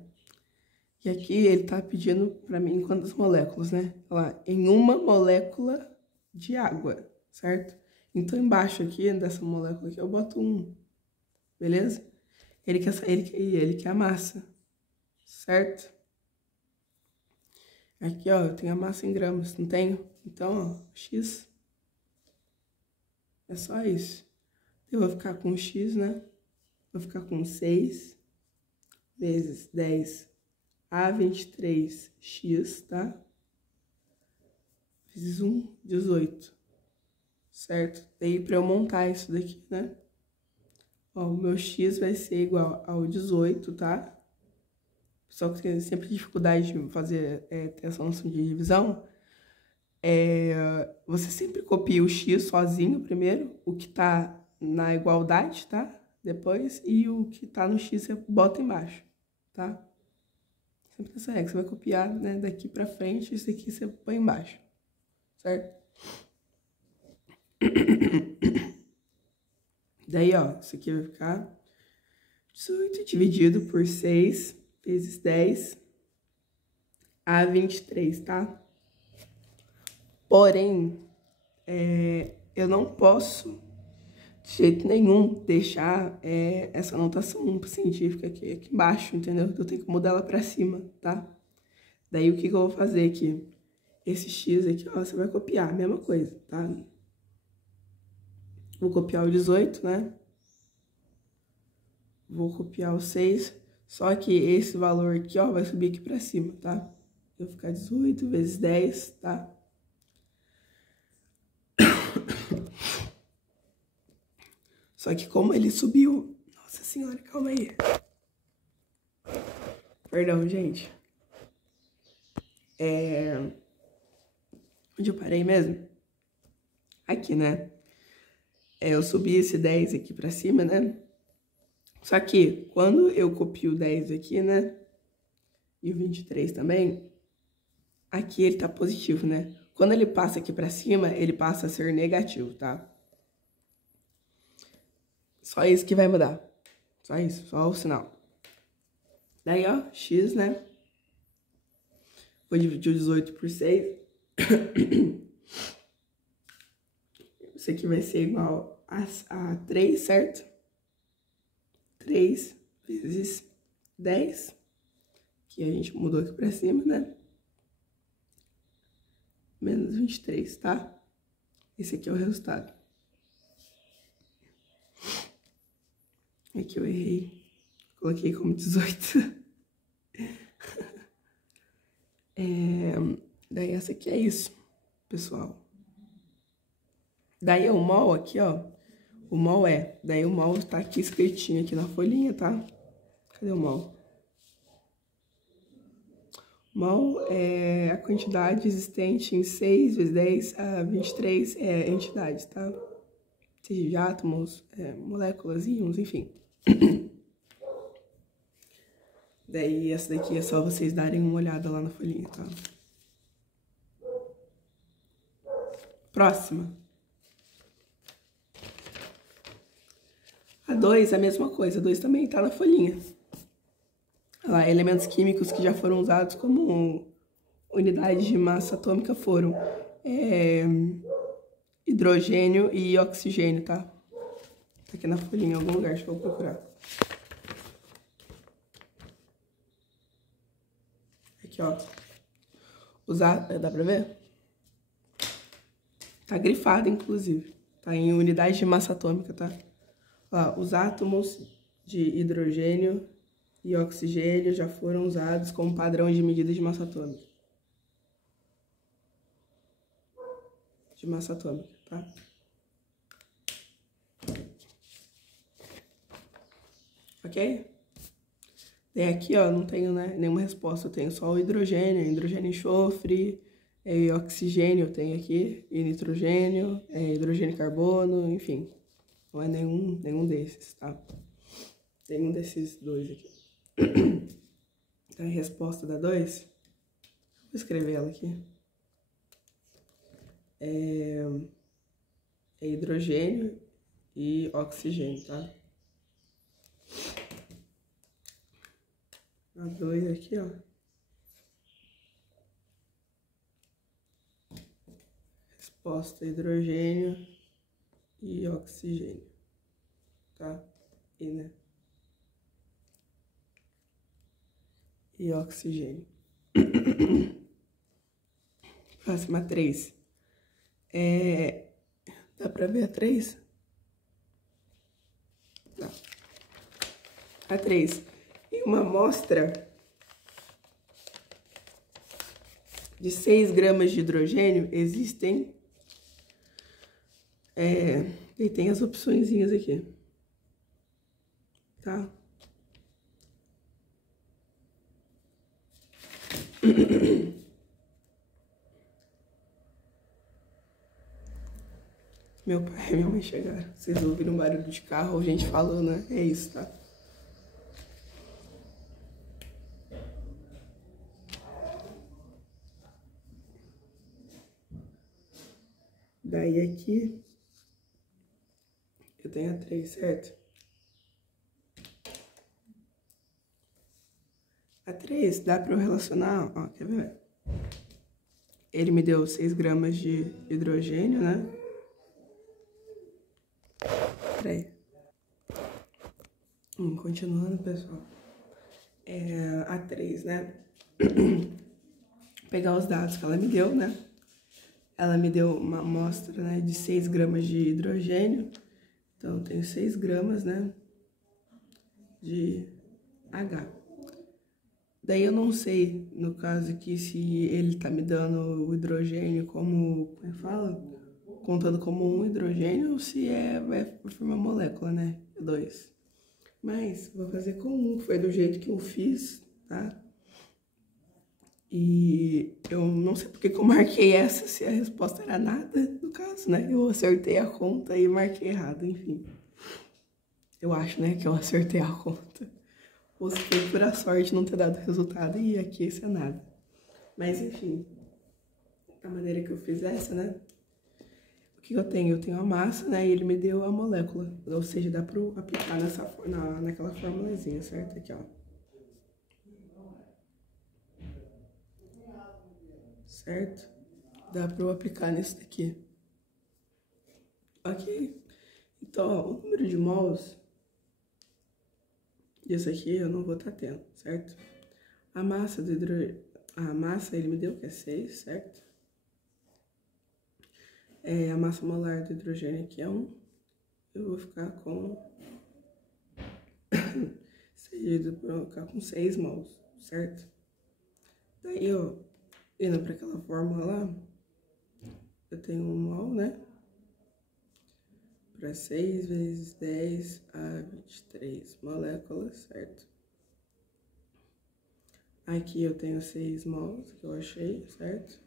E aqui ele tá pedindo pra mim quantas moléculas, né? Olha lá, em uma molécula de água, certo? Então, embaixo aqui, dessa molécula aqui, eu boto 1, beleza? Ele quer a massa, certo? Aqui, ó, eu tenho a massa em gramas, não tenho? Então, ó, X. É só isso. Eu vou ficar com X, né? Vou ficar com 6 vezes 10 a 23x, tá? Vezes 1, 18. Certo? Daí, pra eu montar isso daqui, né? Ó, o meu x vai ser igual ao 18, tá? Só que tem sempre dificuldade de fazer, ter essa noção de divisão. Você sempre copia o x sozinho primeiro, o que tá na igualdade, tá? Depois, e o que tá no x você bota embaixo, tá? Sempre essa regra, você vai copiar, né, daqui pra frente, isso aqui você põe embaixo, certo? Daí, ó, isso aqui vai ficar 18 dividido por 6 vezes 10 a 23, tá? Porém, eu não posso, de jeito nenhum, deixar essa notação científica aqui embaixo, entendeu? Eu tenho que mudar ela pra cima, tá? Daí, o que eu vou fazer aqui? Esse x aqui, ó, você vai copiar, a mesma coisa, tá? Vou copiar o 18, né? Vou copiar o 6, só que esse valor aqui, ó, vai subir aqui pra cima, tá? Vai ficar 18 vezes 10, tá? Só que como ele subiu... Nossa senhora, calma aí. Perdão, gente. Onde eu parei mesmo? Aqui, né? Eu subi esse 10 aqui pra cima, né? Só que quando eu copio o 10 aqui, né? E o 23 também, aqui ele tá positivo, né? Quando ele passa aqui pra cima, ele passa a ser negativo, tá? Só isso que vai mudar. Só isso, só o sinal. Daí, ó, x, né? Vou dividir o 18 por 6. Isso aqui vai ser igual a 3, certo? 3 vezes 10. Que a gente mudou aqui pra cima, né? Menos 23, tá? Esse aqui é o resultado. Aqui eu errei. Coloquei como 18. Daí essa aqui é isso, pessoal. Daí o mol aqui, ó. O mol daí o mol tá aqui escritinho aqui na folhinha, tá? Cadê o mol? Mol é a quantidade existente em 6 vezes 10 a 23 entidades, tá? Seja de átomos, moléculas, íons, enfim. Daí essa daqui é só vocês darem uma olhada lá na folhinha, tá? Próxima. A 2 é a mesma coisa, a 2 também tá na folhinha. Olha lá, elementos químicos que já foram usados como unidades de massa atômica foram hidrogênio e oxigênio, tá? Tá aqui na folhinha, em algum lugar, deixa eu procurar. Aqui, ó. Dá pra ver? Tá grifado, inclusive. Tá em unidade de massa atômica, tá? Ó, os átomos de hidrogênio e oxigênio já foram usados como padrão de medida de massa atômica. De massa atômica, tá? Ok? Daí aqui, ó, não tenho, né, nenhuma resposta. Eu tenho só o hidrogênio e enxofre, oxigênio eu tenho aqui, e nitrogênio, hidrogênio e carbono, enfim. Não é nenhum desses, tá? Nenhum desses dois aqui. A resposta da 2, vou escrever ela aqui. É hidrogênio e oxigênio, tá? A 2 aqui, ó. Resposta: hidrogênio e oxigênio, tá? E, né? E oxigênio. Próxima, 3. Dá pra ver a 3? Dá. A 3. Em uma amostra de 6 gramas de hidrogênio, existem... e tem as opçõezinhas aqui, tá? Meu pai e minha mãe chegaram. Vocês ouviram um barulho de carro ou gente falando, né? É isso, tá? Daí aqui eu tenho a 3, certo? A 3 dá pra eu relacionar, ó, quer ver? Ele me deu 6 gramas de hidrogênio, né? Peraí. Continuando, pessoal. A 3, né? Vou pegar os dados que ela me deu, né? Ela me deu uma amostra, né, de 6 gramas de hidrogênio. Então, eu tenho 6 gramas, né, de H. Daí eu não sei, no caso aqui, se ele tá me dando o hidrogênio como é que fala? Contando como um hidrogênio ou se vai formar molécula, né? 2. Mas vou fazer com um, foi do jeito que eu fiz, tá? E eu não sei porque que eu marquei essa, se a resposta era nada, no caso, né? Eu acertei a conta e marquei errado, enfim. Eu acho, né, que eu acertei a conta. Ou se foi pura sorte não ter dado resultado, e aqui isso é nada. Mas, enfim, a maneira que eu fiz essa, né? O que eu tenho? Eu tenho a massa, né? E ele me deu a molécula. Ou seja, dá pra eu aplicar naquela formulazinha, certo? Aqui, ó. Certo? Dá pra eu aplicar nesse daqui. Ok? Então, ó, o número de mols disso aqui eu não vou estar tendo, certo? A massa do hidrogênio... A massa ele me deu que é 6, certo? A massa molar do hidrogênio aqui é 1. Eu vou ficar com... vou ficar com 6 mols, certo? Daí, ó, indo para aquela fórmula lá, eu tenho 1 mol, né? Para 6 vezes 10 a 23 moléculas, certo? Aqui eu tenho 6 mols, que eu achei, certo?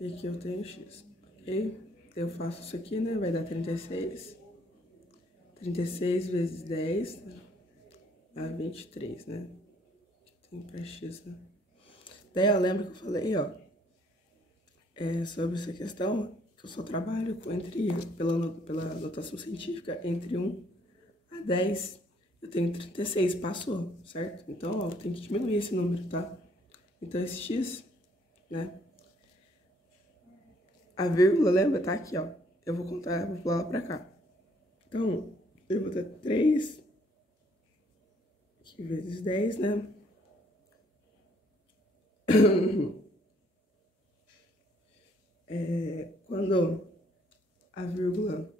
E aqui eu tenho X, ok? Eu faço isso aqui, né? Vai dar 36. 36 vezes 10 a 23, né? Tem para X, né? Daí eu lembro que eu falei, ó, sobre essa questão, que eu só trabalho pela notação científica, entre 1 a 10, eu tenho 36, passou, certo? Então, ó, tem que diminuir esse número, tá? Então, esse X, né? A vírgula, lembra? Tá aqui, ó. Eu vou contar, vou pular lá pra cá. Então, eu vou ter 3 aqui vezes 10, né? Quando a vírgula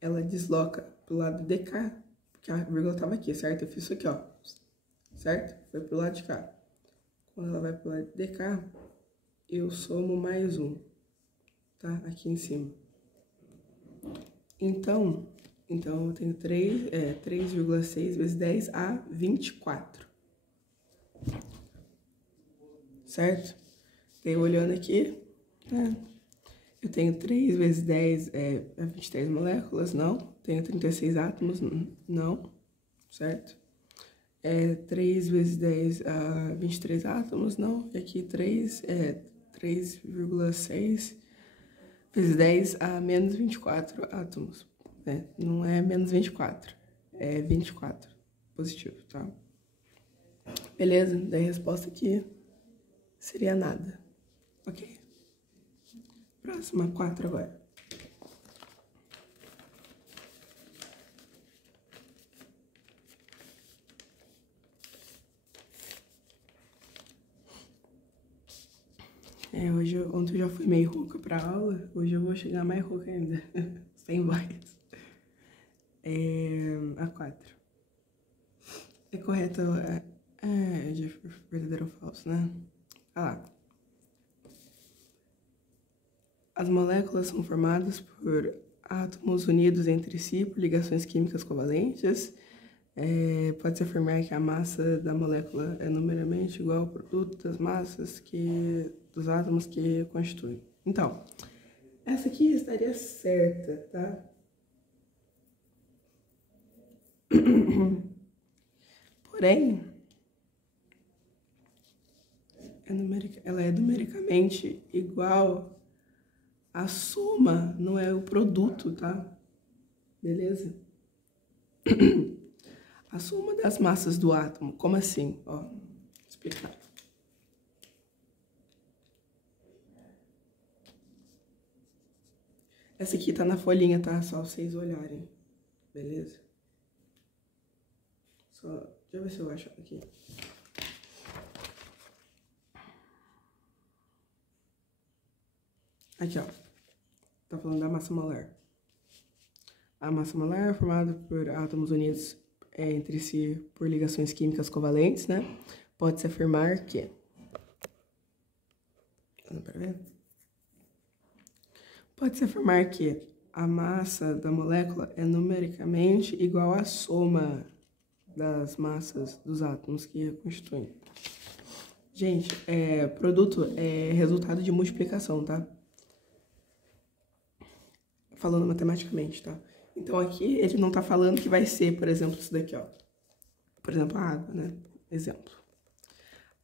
ela desloca pro lado de cá, porque a vírgula tava aqui, certo? Eu fiz isso aqui, ó, certo? Foi pro lado de cá. Quando ela vai pro lado de cá, eu somo mais 1, tá? Aqui em cima. Então eu tenho 3,6 vezes 10 a 24. Certo? Daí, olhando aqui, né? Eu tenho 3 vezes 10 é 23 moléculas, não. Tenho 36 átomos, não. Certo? 3 vezes 10 a 23 átomos, não. E aqui 3,6 vezes 10 a menos 24 átomos. Não é menos 24, é 24 positivo, tá? Beleza? Daí a resposta aqui seria nada. Ok? Próxima, 4 agora. Ontem eu já fui meio rouca pra aula, hoje eu vou chegar mais rouca ainda, sem voz. A 4. É correto, de verdadeiro ou falso, né? Ah lá. As moléculas são formadas por átomos unidos entre si por ligações químicas covalentes. Pode-se afirmar que a massa da molécula é numericamente igual ao produto das massas dos átomos que constituem. Então, essa aqui estaria certa, tá? Porém, ela é numericamente igual à soma, não é o produto, tá? Beleza? A soma das massas do átomo. Como assim? Ó, vou explicar. Essa aqui tá na folhinha, tá? Só vocês olharem. Beleza? Deixa eu ver se eu acho aqui. Aqui, ó. Tá falando da massa molar. A massa molar é formada por átomos unidos entre si por ligações químicas covalentes, né? Pode-se afirmar que... Pode-se afirmar que a massa da molécula é numericamente igual à soma das massas dos átomos que a constituem. Gente, produto é resultado de multiplicação, tá? Falando matematicamente, tá? Então, aqui ele não tá falando que vai ser, por exemplo, isso daqui, ó. Por exemplo, a água, né? Exemplo.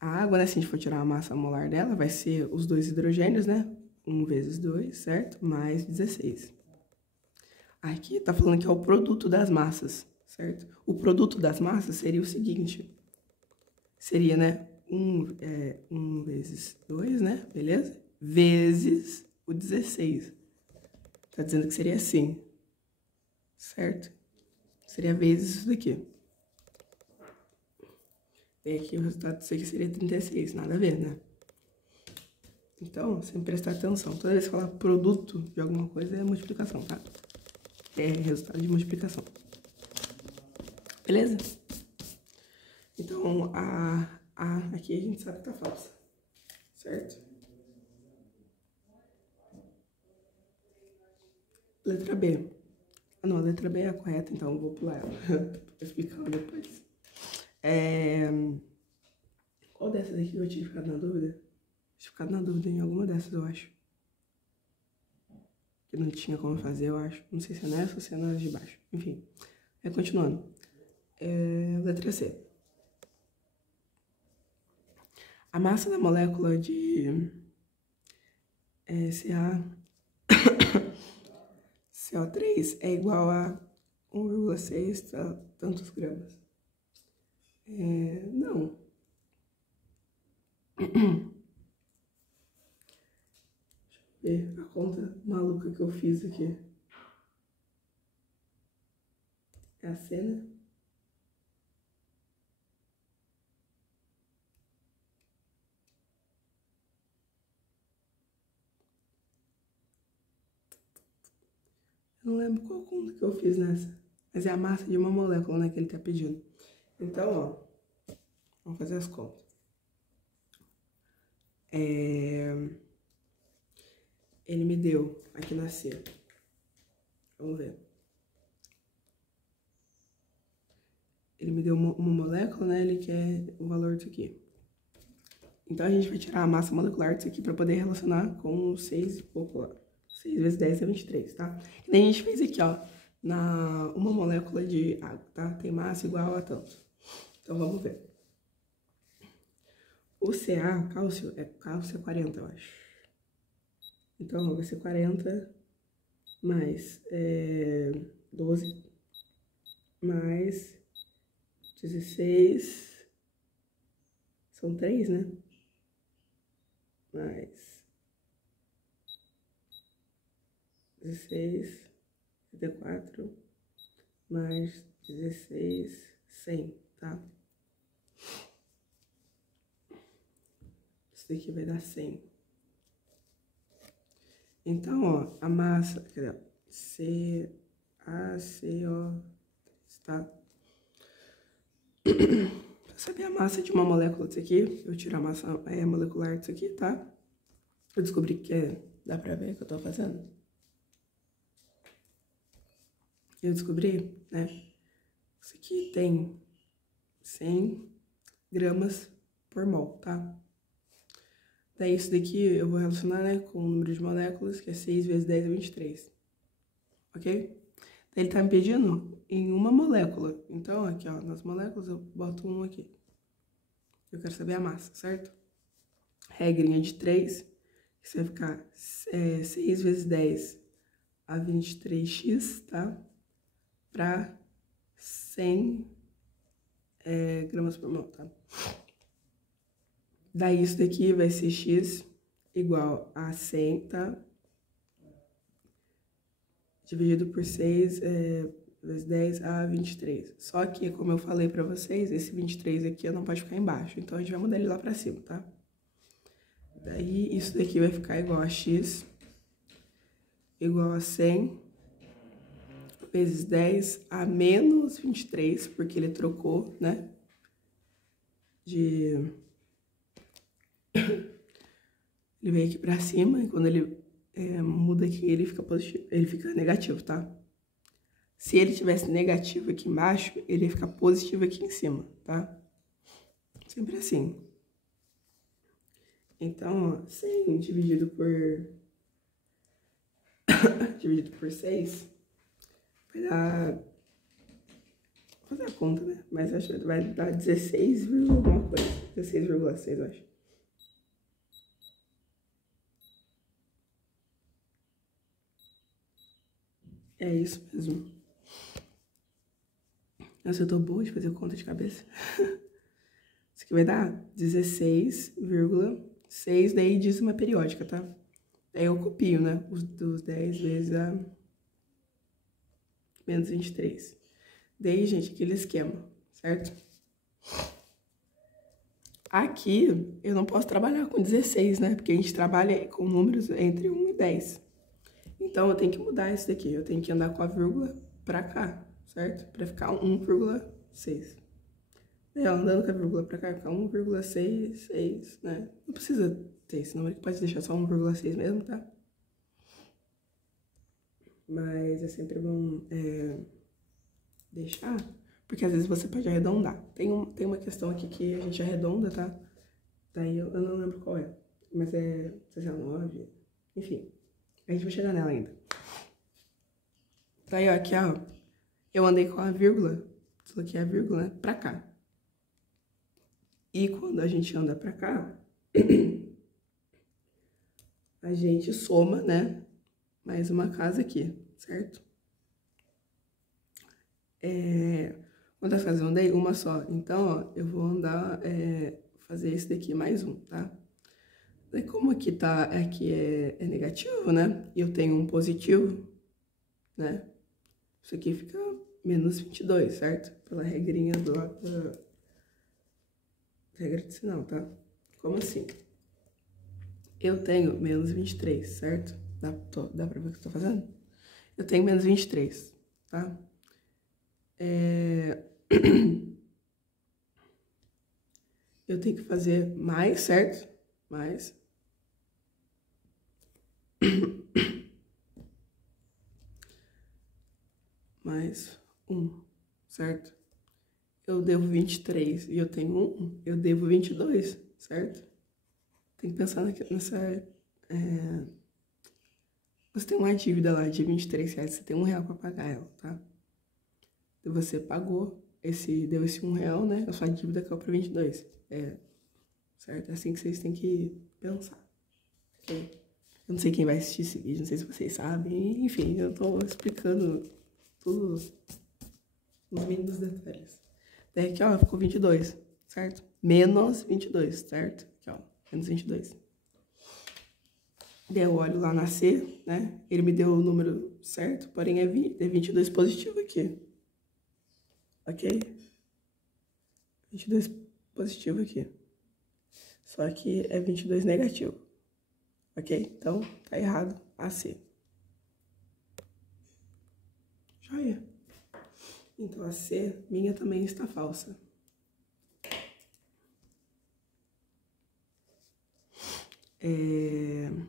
A água, né, se a gente for tirar a massa molar dela, vai ser os 2 hidrogênios, né? 1 vezes 2, certo? Mais 16. Aqui tá falando que é o produto das massas, certo? O produto das massas seria o seguinte. Seria, né? 1 vezes 2, né? Beleza? Vezes o 16. Tá dizendo que seria assim, certo? Seria vezes isso daqui. E aqui o resultado disso aqui seria 36, nada a ver, né? Então, sempre prestar atenção. Toda vez que falar produto de alguma coisa é multiplicação, tá? É resultado de multiplicação. Beleza? Então, aqui a gente sabe que tá falsa, certo? Letra B. Ah, não, a letra B é a correta, então eu vou pular ela. Vou explicar ela depois. Qual dessas aqui eu tinha ficado na dúvida? Tinha ficado na dúvida em alguma dessas, eu acho. Que não tinha como fazer, eu acho. Não sei se é nessa ou se é nas de baixo. Enfim. Continuando. Letra C. A massa da molécula de CO3 é igual a 1,6 tantos gramas. Não. Deixa eu ver a conta maluca que eu fiz aqui. É a C, né? Eu não lembro qual conta que eu fiz nessa. Mas é a massa de uma molécula, né, que ele tá pedindo. Então, ó. Vamos fazer as contas. Ele me deu aqui na C. Vamos ver. Ele me deu uma molécula, né? Ele quer o valor disso aqui. Então, a gente vai tirar a massa molecular disso aqui para poder relacionar com o 6 e pouco lá. 6 vezes 10 é 23, tá? E daí a gente fez aqui, ó, uma molécula de água, tá? Tem massa igual a tanto. Então, vamos ver. O Ca, cálcio é 40, eu acho. Então, vai ser 40 mais 12 mais 16. São 3, né? Mais 16, 74, mais 16, 100, tá? Isso daqui vai dar 100. Então, ó, a massa, cadê? CaCO, tá? Pra saber a massa de uma molécula disso aqui, eu tiro a massa molecular disso aqui, tá? Eu descobri que dá pra ver o que eu tô fazendo. Eu descobri, né? Isso aqui tem 100 gramas por mol, tá? Daí isso daqui eu vou relacionar, né, com o número de moléculas, que é 6 vezes 10 é 23. Ok? Daí ele tá me pedindo em uma molécula. Então, aqui, ó, nas moléculas eu boto 1 aqui. Eu quero saber a massa, certo? Regrinha de 3. Isso vai ficar 6 vezes 10 a 23x, tá? Para 100 gramas por mol, tá? Daí isso daqui vai ser x igual a 100, tá? Dividido por 6 vezes 10 a 23. Só que, como eu falei pra vocês, esse 23 aqui não pode ficar embaixo. Então, a gente vai mudar ele lá pra cima, tá? Daí, isso daqui vai ficar igual a x igual a 100 vezes 10 a menos 23, porque ele trocou, né? Ele veio aqui pra cima, e quando ele muda aqui, ele fica positivo, ele fica negativo, tá? Se ele tivesse negativo aqui embaixo, ele ia ficar positivo aqui em cima, tá? Sempre assim. Então, ó, 100 dividido por 6 vai dar fazer a conta, né? Mas acho que vai dar 16, alguma coisa. 16,6, eu acho. É isso mesmo. Nossa, eu tô boa de fazer conta de cabeça. Isso aqui vai dar 16,6, daí dízima periódica, tá? Aí eu copio, né? Os 10 vezes a menos 23. Daí, gente, aquele esquema, certo? Aqui, eu não posso trabalhar com 16, né? Porque a gente trabalha com números entre 1 e 10. Então, eu tenho que mudar isso daqui. Eu tenho que andar com a vírgula pra cá, certo? Pra ficar 1,6. Daí, ó, andando com a vírgula pra cá, vai ficar 1,66, né? Não precisa ter esse número, pode deixar só 1,6 mesmo, tá? Mas é sempre bom deixar, porque às vezes você pode arredondar. Tem uma questão aqui que a gente arredonda, tá? Daí eu não lembro qual é, mas é 19, enfim. A gente vai chegar nela ainda. Daí, ó, aqui, ó, eu andei com a vírgula, isso aqui é a vírgula, né, pra cá. E quando a gente anda pra cá, a gente soma, né, mais uma casa aqui, certo? Quantas casas eu andei? Uma só. Então, ó, eu vou andar, fazer esse daqui mais um, tá? Daí, como aqui aqui é negativo, né? E eu tenho um positivo, né? Isso aqui fica menos 22, certo? Pela regrinha da regra de sinal, tá? Como assim? Eu tenho menos 23, certo? Dá pra ver o que eu tô fazendo? Eu tenho menos 23, tá? Eu tenho que fazer mais, certo? Mais. Mais 1, certo? Eu devo 23 e eu tenho 1, eu devo 22, certo? Tem que pensar nessa... Você tem uma dívida lá de 23 reais, você tem R$1 pra pagar ela, tá? Então você pagou, deu esse R$1, né? A sua dívida caiu pra 22. Certo? É assim que vocês têm que pensar, ok? Eu não sei quem vai assistir esse vídeo, não sei se vocês sabem. Enfim, eu tô explicando tudo nos mínimos detalhes. Daí aqui, ó, ficou 22, certo? Menos 22, certo? Aqui, ó, menos 22. Daí eu olho lá na C, né? Ele me deu o número certo, porém é 22 positivo aqui. Ok? 22 positivo aqui. Só que é 22 negativo. Ok? Então, tá errado a C. Joia. Então, a C minha também está falsa. Em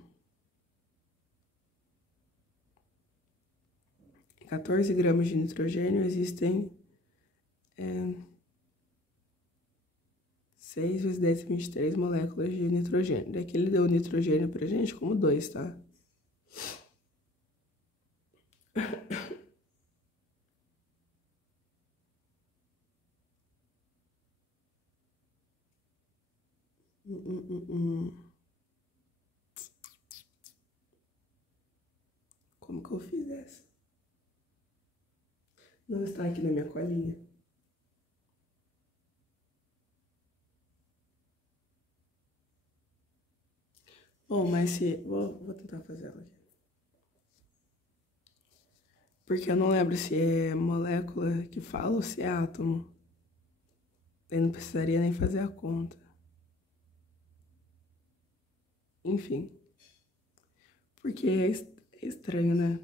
14 gramas de nitrogênio existem 6 vezes 10 a 23 moléculas de nitrogênio. Daqui ele deu nitrogênio pra gente como 2, tá? Como que eu fiz essa? Não está aqui na minha colinha. Bom, mas se... Vou tentar fazer ela aqui. Porque eu não lembro se é molécula que fala ou se é átomo. Eu não precisaria nem fazer a conta. Enfim. Porque é estranho, né?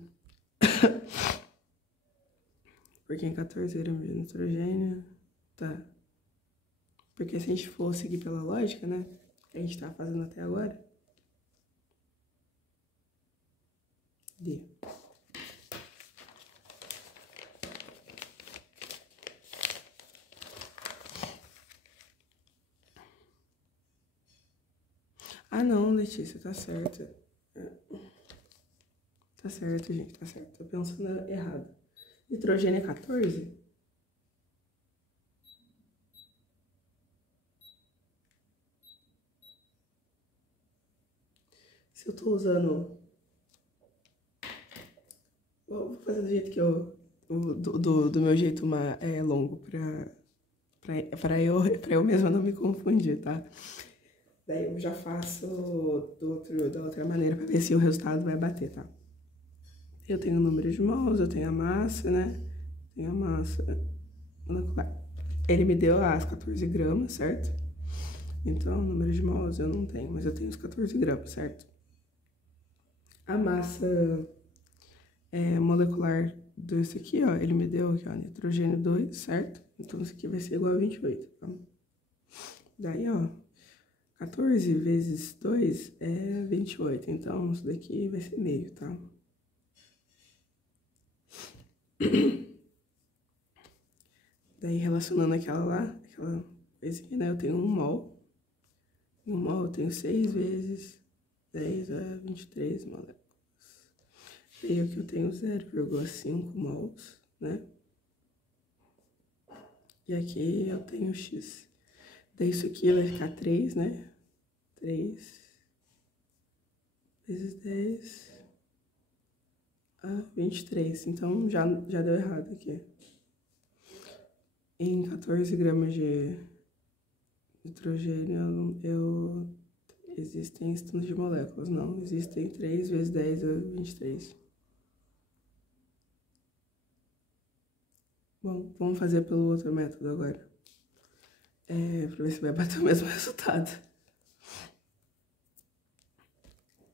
Porque em 14 gramas de nitrogênio... Tá. Porque se a gente for seguir pela lógica, né? Que a gente tá fazendo até agora... D. Ah, não, Letícia, tá certo. Tá certo, gente, tá certo. Tô pensando errado. Nitrogênio é 14? Se eu tô usando... Vou fazer do jeito que eu... Do meu jeito longo, pra eu mesma não me confundir, tá? Daí eu já faço da outra maneira pra ver se o resultado vai bater, tá? Eu tenho o número de mols, eu tenho a massa, né? Tenho a massa molecular. Ele me deu as 14 gramas, certo? Então, o número de mols eu não tenho, mas eu tenho os 14 gramas, certo? A massa molecular desse aqui, ó, ele me deu aqui, ó, nitrogênio 2, certo? Então, isso aqui vai ser igual a 28, tá? Daí, ó, 14 vezes 2 é 28, então isso daqui vai ser meio, tá? Daí, relacionando aquela coisinha, né, eu tenho 1 mol. Em 1 mol eu tenho 6 vezes 10 a 23 moléculas. E aqui eu tenho 0,5 mols, né? E aqui eu tenho X. Daí isso aqui vai ficar 3, né? 3 vezes 10 a 23. Então, já deu errado aqui. Em 14 gramas de nitrogênio, existem instantes de moléculas. Não, existem 3 vezes 10 a 23. Bom, vamos fazer pelo outro método agora. Pra ver se vai bater o mesmo resultado.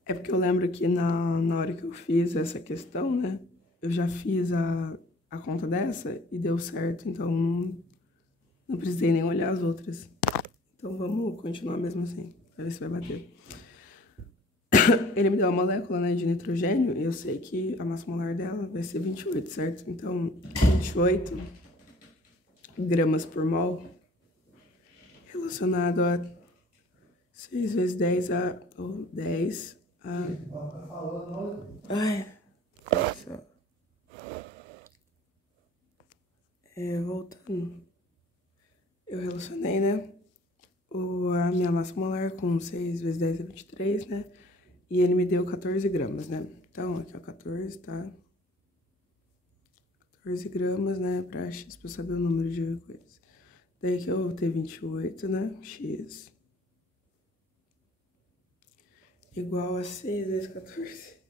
É porque eu lembro que na hora que eu fiz essa questão, né? Eu já fiz a conta dessa e deu certo, então não precisei nem olhar as outras. Então vamos continuar mesmo assim, pra ver se vai bater. Ele me deu uma molécula, né, de nitrogênio e eu sei que a massa molar dela vai ser 28, certo? Então, 28 gramas por mol relacionado a 6 vezes 10 ou 10 a... Ai, só. Voltando. Eu relacionei, né, a minha massa molar com 6 vezes 10 é 23, né? E ele me deu 14 gramas, né? Então, aqui, ó, 14, tá? 14 gramas, né? Pra X, pra eu saber o número de coisas. Daí aqui eu vou ter 28, né? X. Igual a 6 vezes 14.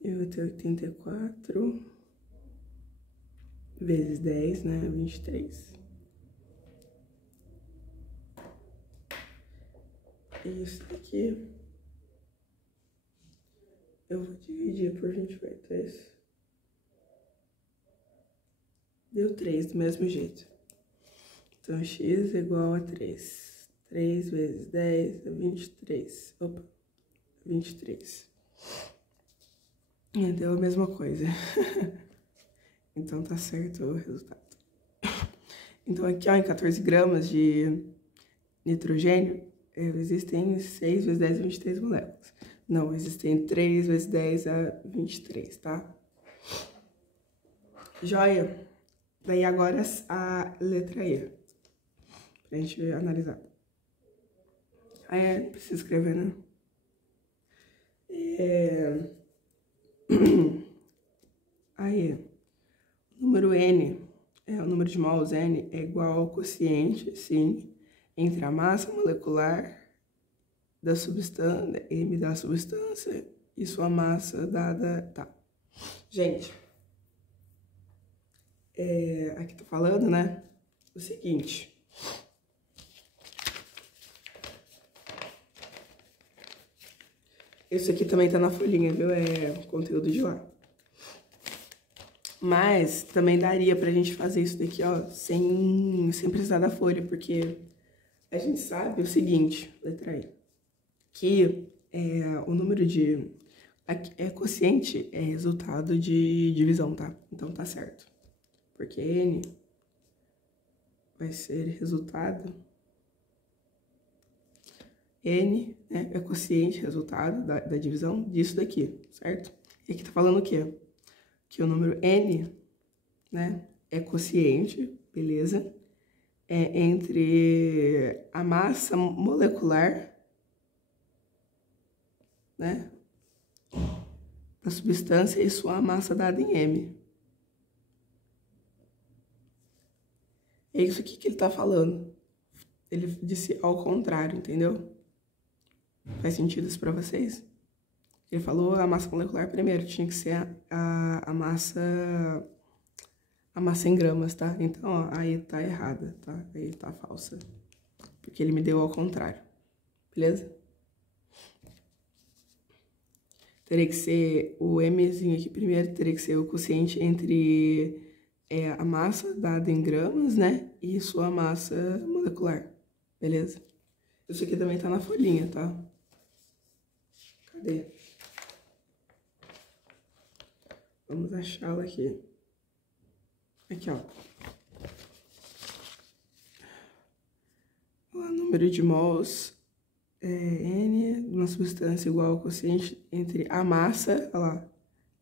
Eu vou ter 84 vezes 10, né? 23. E isso daqui eu vou dividir por 28, é isso? Deu 3 do mesmo jeito. Então, x é igual a 3. 3 vezes 10 é 23. Opa, 23. Deu a mesma coisa. Então, tá certo o resultado. Então, aqui, ó, em 14 gramas de nitrogênio, existem 6 vezes 10 a 23 moléculas. Não, existem 3 vezes 10 a 23, tá? Joia? Daí, agora, a letra E. Pra gente analisar. Não precisa escrever, né? Aí, o número N, o número de mols N é igual ao quociente, sim, entre a massa molecular da substância, M da substância, e sua massa dada, tá. Gente, aqui tá falando, né, o seguinte. Isso aqui também tá na folhinha, viu? É conteúdo de lá. Mas também daria pra gente fazer isso daqui, ó, sem precisar da folha, porque a gente sabe o seguinte, letra E, que o número de... quociente é resultado de divisão, tá? Então tá certo. Porque N vai ser resultado... N, né, é quociente, resultado da divisão disso daqui, certo? E aqui tá falando o quê? que o número N, né, é quociente, beleza? É entre a massa molecular, né, da substância e sua massa dada em M. É isso aqui que ele tá falando. Ele disse ao contrário, entendeu? Faz sentido isso pra vocês? Ele falou a massa molecular primeiro, tinha que ser a massa em gramas, tá? Então, ó, aí tá errada, tá? Aí tá falsa. Porque ele me deu ao contrário, beleza? Teria que ser o Mzinho aqui primeiro, teria que ser o quociente entre a massa dada em gramas, né? E sua massa molecular, beleza? Isso aqui também tá na folhinha, tá? Cadê? Vamos achá-la aqui. Aqui, ó. O número de mols N, uma substância igual ao quociente entre a massa, olha lá,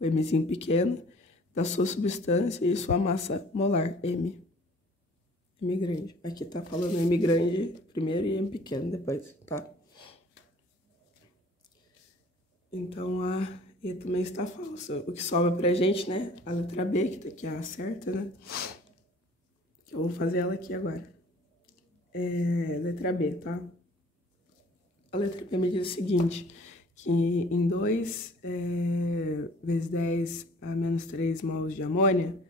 o Mzinho pequeno, da sua substância e sua massa molar, M. M grande. Aqui tá falando M grande primeiro e M pequeno depois, tá? Então, a E também está falsa. O que sobra pra gente, né? A letra B, que é a certa, né? Que eu vou fazer ela aqui agora. Letra B, tá? A letra B me diz o seguinte, que em 2 vezes 10 a menos 3 mols de amônia,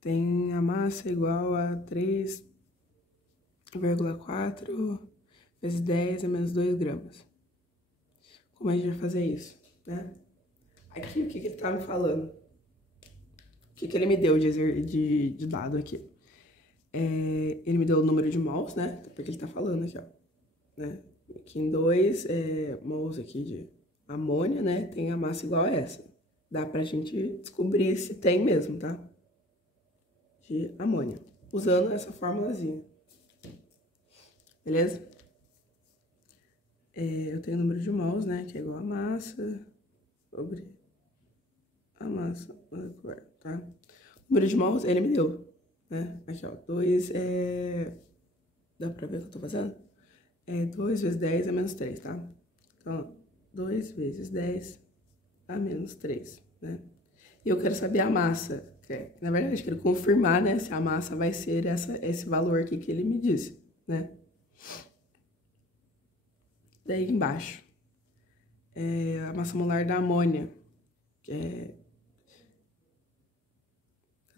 tem a massa igual a 3,4 vezes 10 a menos 2 gramas. Como a gente vai fazer isso, né? Aqui, o que ele tá me falando? O que ele me deu de dado aqui? Ele me deu o número de mols, né? Porque ele tá falando aqui, ó, né? Aqui em 2 mols aqui de amônia, né? Tem a massa igual a essa. Dá pra gente descobrir se tem mesmo, tá? De amônia. Usando essa formulazinha. Beleza? Eu tenho o número de mols, né? Que é igual a massa sobre a massa molecular, tá? O número de mols, ele me deu, né? Aqui, ó. 2 Dá pra ver o que eu tô fazendo? 2 vezes 10 a menos 3, tá? Então, ó, 2 vezes 10 a menos 3, né? E eu quero saber a massa. Na verdade, eu quero confirmar, né? Se a massa vai ser esse valor aqui que ele me disse, né? Daí embaixo, a massa molar da amônia, que é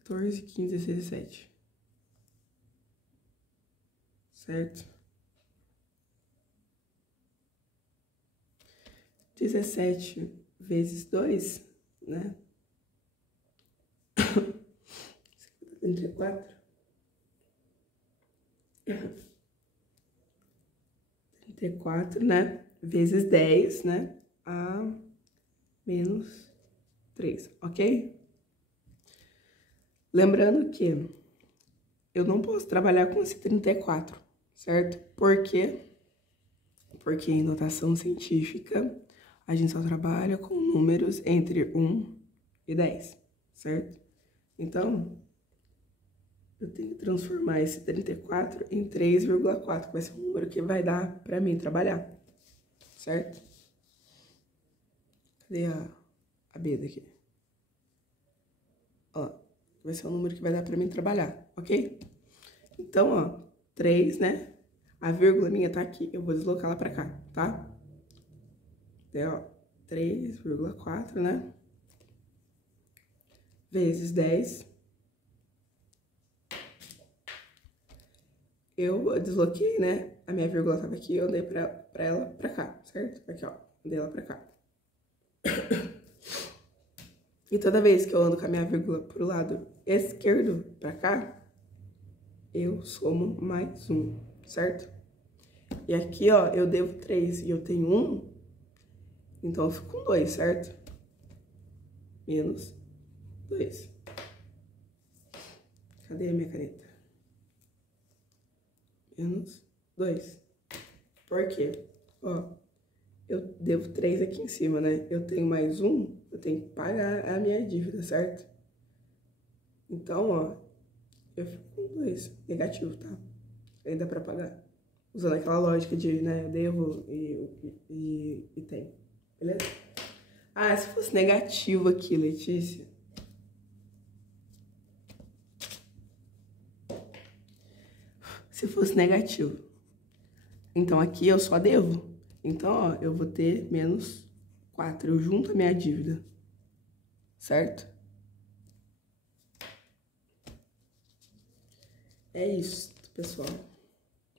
14, 15, 16, 17. Certo? 17 vezes 2, né? 34. 34, né? Vezes 10, né? A menos 3, ok? Lembrando que eu não posso trabalhar com esse 34, certo? Por quê? Porque em notação científica, a gente só trabalha com números entre 1 e 10, certo? Então, eu tenho que transformar esse 34 em 3,4, que vai ser o número que vai dar pra mim trabalhar, certo? Cadê a B daqui? Ó, vai ser o número que vai dar pra mim trabalhar, ok? Então, ó, 3, né? A vírgula minha tá aqui, eu vou deslocar ela pra cá, tá? Daí, ó, 3,4, né? Vezes 10. Eu desloquei, né? A minha vírgula tava aqui, eu andei pra ela pra cá, certo? Aqui, ó, andei ela pra cá. E toda vez que eu ando com a minha vírgula pro lado esquerdo pra cá, eu somo mais 1, certo? E aqui, ó, eu devo 3 e eu tenho 1, então eu fico com 2, certo? Menos 2. Cadê a minha caneta? Menos 2. Por quê? Ó, eu devo 3 aqui em cima, né? Eu tenho mais 1, eu tenho que pagar a minha dívida, certo? Então, ó, eu fico com 2 negativo, tá? Aí dá pra pagar. Usando aquela lógica de, né, eu devo e tem. Beleza? Ah, se fosse negativo aqui, Letícia. Se fosse negativo. Então aqui eu só devo. Então, ó, eu vou ter menos 4. Eu junto a minha dívida. Certo? É isso, pessoal.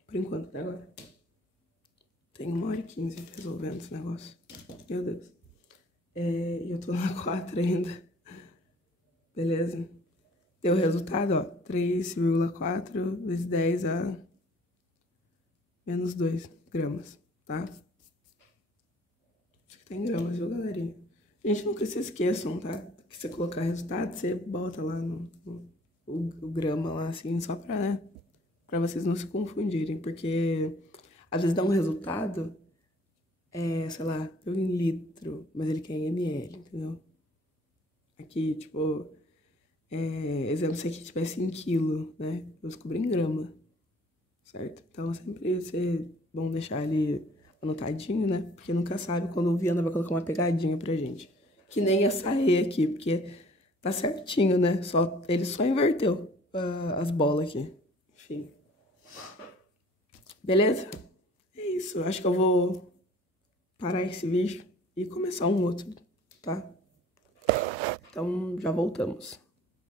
Por enquanto, até agora. Tem 1h15 resolvendo esse negócio. Meu Deus. E eu tô na 4 ainda. Beleza? Deu o resultado, ó. 3,4 vezes 10 a menos 2 gramas, tá? Acho que tem gramas, viu, galerinha? Gente, nunca se esqueçam, tá? Que você colocar resultado, você bota lá o grama lá, assim, só pra, né? Pra vocês não se confundirem, porque às vezes dá um resultado, sei lá, eu em litro, mas ele quer em ml, entendeu? Aqui, tipo, exemplo, se aqui tivesse em quilo, né? Eu descobri em grama, certo? Então sempre é bom deixar ele anotadinho, né? Porque nunca sabe quando o Viana vai colocar uma pegadinha pra gente. Que nem ia sair aqui, porque tá certinho, né? Ele só inverteu as bolas aqui. Enfim. Beleza? É isso. Acho que eu vou parar esse vídeo e começar um outro, tá? Então, já voltamos.